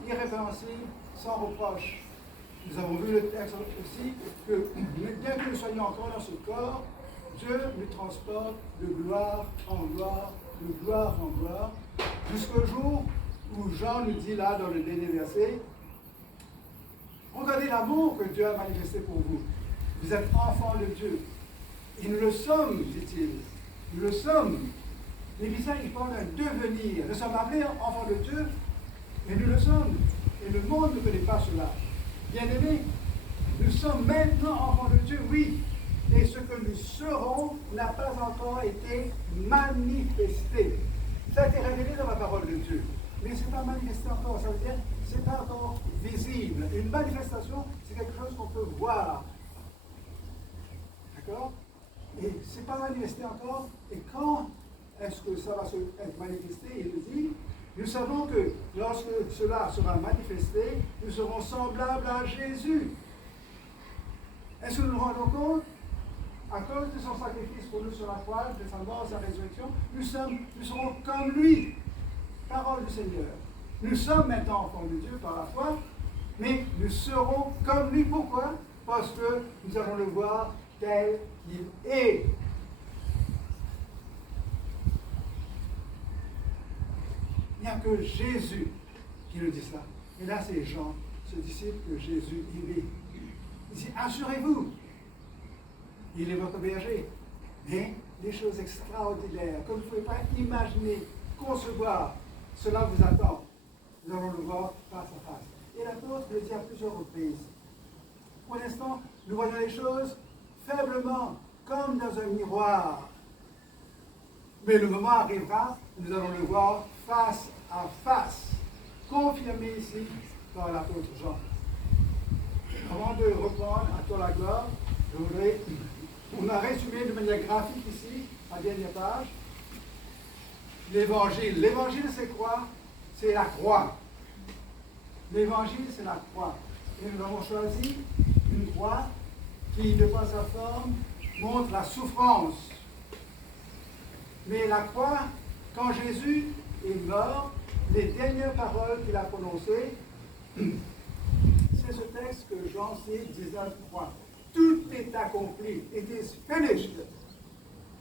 irrépréhensible, sans reproche. Nous avons vu le texte aussi que bien que nous soyons encore dans ce corps, Dieu nous transporte de gloire en gloire, de gloire en gloire, jusqu'au jour où Jean nous dit là dans le dernier verset, regardez l'amour que Dieu a manifesté pour vous. Vous êtes enfants de Dieu. Et nous le sommes, dit-il. Nous le sommes. Mais puis ça, il parle d'un devenir. Nous sommes appelés enfants de Dieu, mais nous le sommes. Et le monde ne connaît pas cela. Bien-aimés, nous sommes maintenant enfants de Dieu, oui. Et ce que nous serons n'a pas encore été manifesté. Ça a été révélé dans la parole de Dieu. Mais ce n'est pas manifesté encore. Ça veut dire que ce n'est pas encore visible. Une manifestation, c'est quelque chose qu'on peut voir. D'accord? Et ce n'est pas manifesté encore. Et quand est-ce que ça va être manifesté? Il nous dit, nous savons que lorsque cela sera manifesté, nous serons semblables à Jésus. Est-ce que nous nous rendons compte? À cause de son sacrifice pour nous sur la croix, de sa mort, sa résurrection, nous serons comme lui. Parole du Seigneur. Nous sommes maintenant enfants de Dieu par la foi, mais nous serons comme lui. Pourquoi? Parce que nous allons le voir tel qu'il est. Il n'y a que Jésus qui nous dit ça. Et là, c'est Jean, ce disciple que Jésus aimait. Il dit, assurez-vous, il est votre berger. Mais des choses extraordinaires, que vous ne pouvez pas imaginer, concevoir, cela vous attend. Nous allons le voir face à face. Et l'apôtre le dit à plusieurs reprises. Pour l'instant, nous voyons les choses faiblement, comme dans un miroir. Mais le moment arrivera, nous allons le voir face à face, confirmé ici par l'apôtre Jean. Avant de reprendre à toi la gloire, on a résumé de manière graphique ici, la dernière page. L'évangile. L'évangile, c'est quoi? C'est la croix. L'évangile, c'est la croix. Et nous avons choisi une croix qui, de par sa forme, montre la souffrance. Mais la croix, quand Jésus est mort, les dernières paroles qu'il a prononcées, c'est ce texte que Jean 6, 19:3. Tout est accompli. It is finished.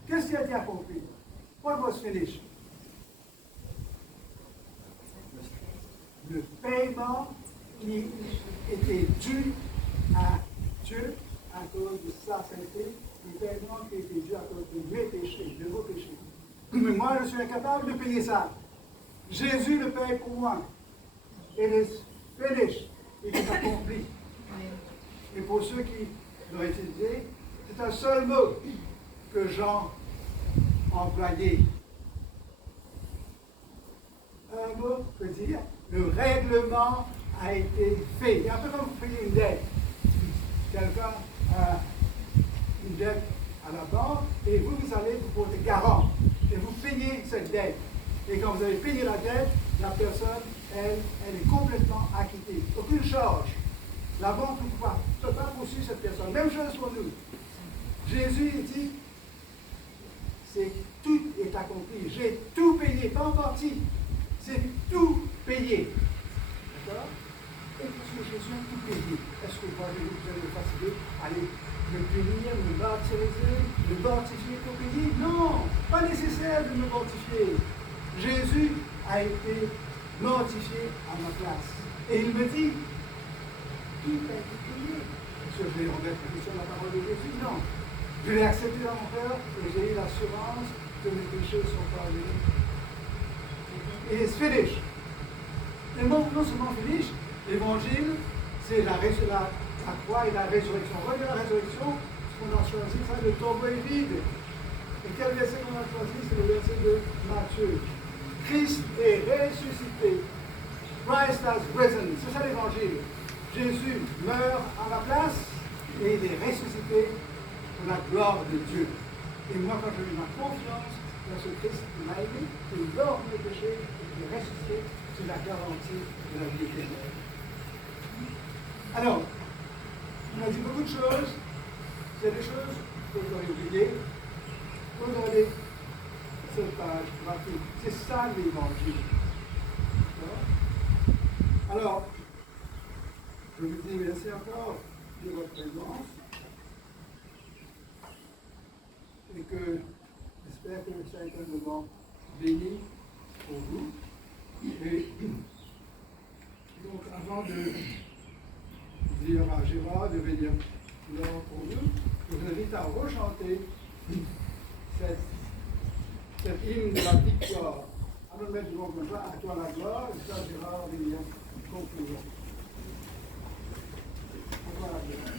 Qu'est-ce qui a été accompli? What was finished? Le paiement qui était dû à Dieu à cause de sa sainteté, le paiement qui était dû à cause de mes péchés, de vos péchés. Mais moi, je suis incapable de payer ça. Jésus le paye pour moi. It is finished. Il est accompli. Et pour ceux qui l'ont utilisé, c'est un seul mot que Jean a employé. Un mot peut dire le règlement a été fait. C'est un peu comme vous payez une dette. Quelqu'un a une dette à la banque et vous allez vous porter garant. Et vous payez cette dette. Et quand vous avez payé la dette, la personne, elle est complètement acquittée. Aucune charge. La banque ne peut pas poursuivre cette personne. Même chose pour nous. Jésus dit, tout est accompli. J'ai tout payé, pas en partie. C'est tout payé. D'accord? Et parce que Jésus a tout payé, est-ce que vous allez vous fatiguer? Allez me punir, me mortifier pour payer? Non, pas nécessaire de me mortifier. Jésus a été mortifié à ma place. Et il me dit, tout a été payé. Est-ce que je vais remettre sur la parole de Jésus? Non. Je l'ai accepté dans mon cœur et j'ai eu l'assurance que mes péchés sont pardonnés. Et it's finished. Et non seulement finish, l'évangile, c'est la croix et la résurrection. Regardez la résurrection, ce qu'on a choisi, ça, le tombeau est vide. Et quel verset qu'on a choisi? C'est le verset de Matthieu. Christ est ressuscité. Christ has risen. C'est ça l'évangile. Jésus meurt à ma place et il est ressuscité pour la gloire de Dieu. Et moi, quand j'ai eu ma confiance dans ce Christ qui m'a aimé, qui est mort pour mes péchés, qui est ressuscité, c'est la garantie de la vie éternelle. Alors, on a dit beaucoup de choses. C'est des choses que vous aurez oubliées. Regardez cette page graphique. C'est ça l'évangile. Alors, je vous dis merci encore de votre présence. Et que j'espère que ça a été un moment béni pour vous. Et donc, avant de dire à Gérard de venir là pour nous, je vous invite à rechanter cet hymne de la victoire. Avant de mettre du bon comme ça, à toi la gloire, et ça, Gérard vient conclure. À toi la gloire.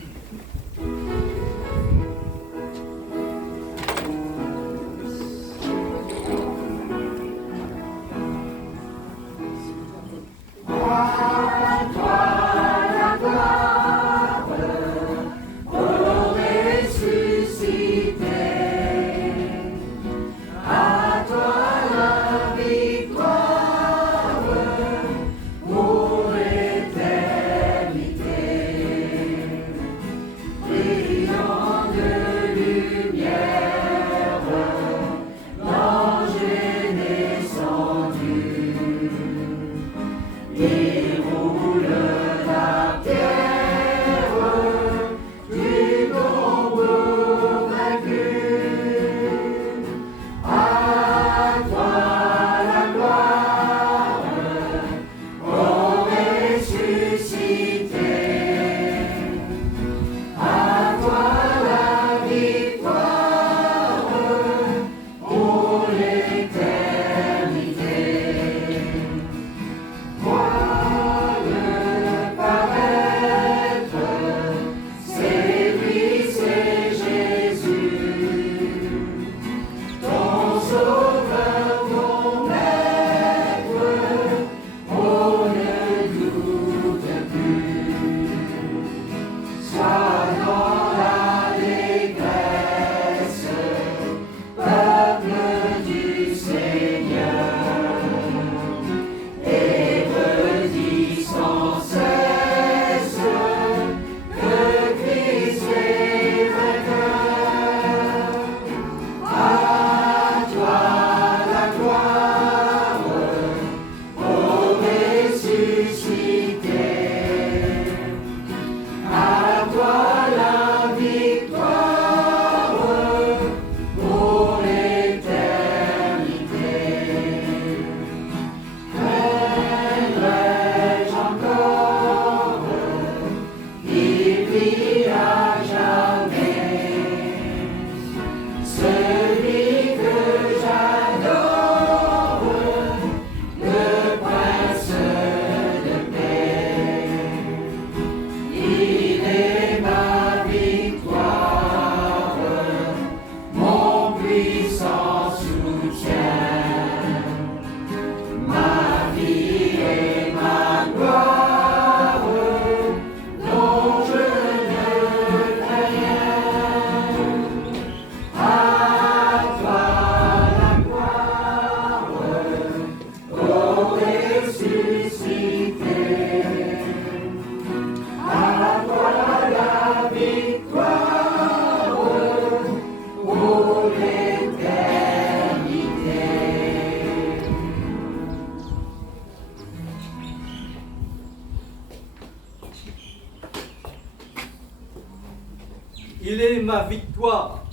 Il est ma victoire,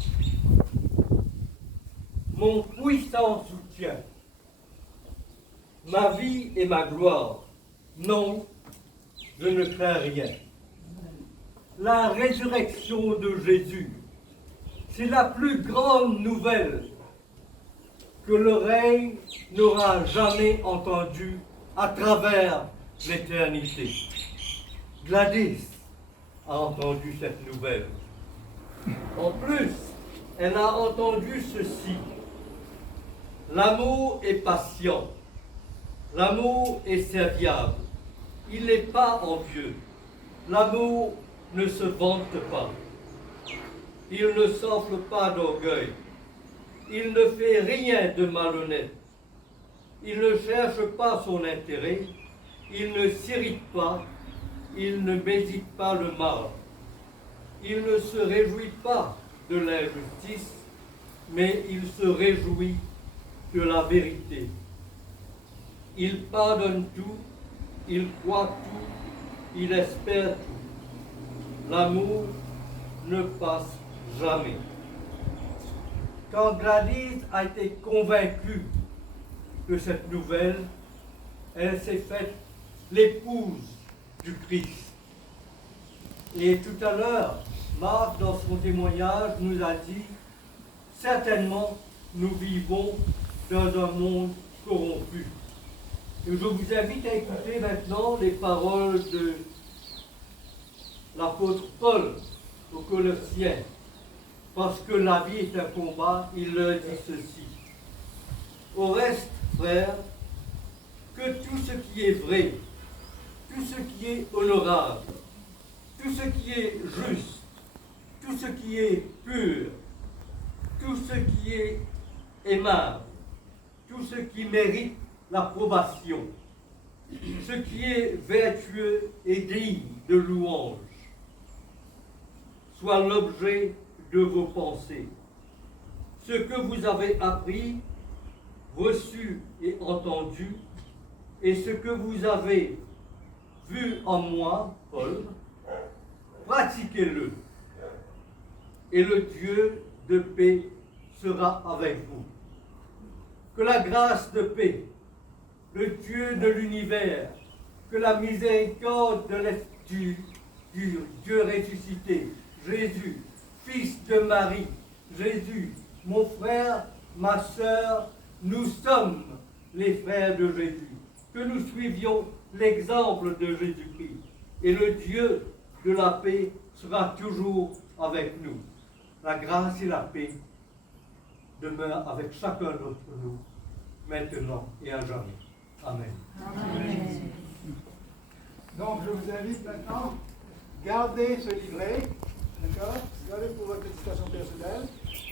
mon puissant soutien, ma vie et ma gloire. Non, je ne crains rien. La résurrection de Jésus, c'est la plus grande nouvelle que le règne n'aura jamais entendue à travers l'éternité. Gladys a entendu cette nouvelle. En plus, elle a entendu ceci. L'amour est patient. L'amour est serviable. Il n'est pas envieux. L'amour ne se vante pas. Il ne s'enfle pas d'orgueil. Il ne fait rien de malhonnête. Il ne cherche pas son intérêt. Il ne s'irrite pas. Il ne médite pas le mal. Il ne se réjouit pas de l'injustice, mais il se réjouit de la vérité. Il pardonne tout, il croit tout, il espère tout. L'amour ne passe jamais. Quand Gladys a été convaincue de cette nouvelle, elle s'est faite l'épouse du Christ. Et tout à l'heure, Marc, dans son témoignage, nous a dit « Certainement, nous vivons dans un monde corrompu. » Et je vous invite à écouter maintenant les paroles de l'apôtre Paul aux Colossiens. Parce que la vie est un combat, il leur dit ceci. Au reste, frères, que tout ce qui est vrai, tout ce qui est honorable, tout ce qui est juste, tout ce qui est pur, tout ce qui est aimable, tout ce qui mérite l'approbation, ce qui est vertueux et digne de louange, soit l'objet de vos pensées. Ce que vous avez appris, reçu et entendu, et ce que vous avez vu en moi, Paul, pratiquez-le, et le Dieu de paix sera avec vous. Que la grâce de paix, le Dieu de l'univers, que la miséricorde du Dieu ressuscité, Jésus, Fils de Marie, Jésus, mon frère, ma sœur, nous sommes les frères de Jésus, que nous suivions l'exemple de Jésus-Christ, et le Dieu de la paix sera toujours avec nous. La grâce et la paix demeurent avec chacun d'entre nous, maintenant et à jamais. Amen. Amen. Donc je vous invite maintenant, gardez ce livret, d'accord? Gardez pour votre méditation personnelle.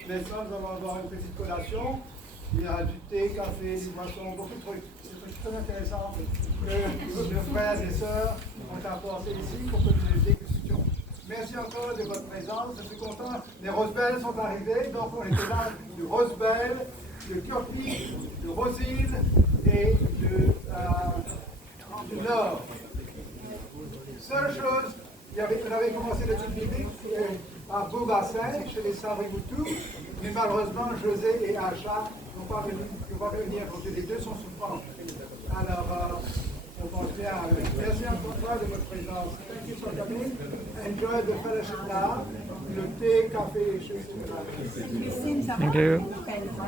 Maintenant, nous allons avoir une petite collation. Il y a du thé, café, des boissons, beaucoup de trucs. C'est des trucs très intéressants que nos frères et sœurs ont apporté ici pour que nous les dégustions. Merci encore de votre présence. Je suis content. Les Rosebelles sont arrivés. Donc, on était là de Rosebelle, de Turquie, de Rosine et du Nord. Seule chose, on avait commencé le truc biblique à Beaubassin, chez les Sabrigoutous, mais malheureusement, José et Acha n'ont pas venir parce que les deux sont souffrants. Alors, on pense bien à eux. Merci encore de votre présence. Thank you for coming. Enjoy the fellowship now. Le thé, café, choses. Thank you.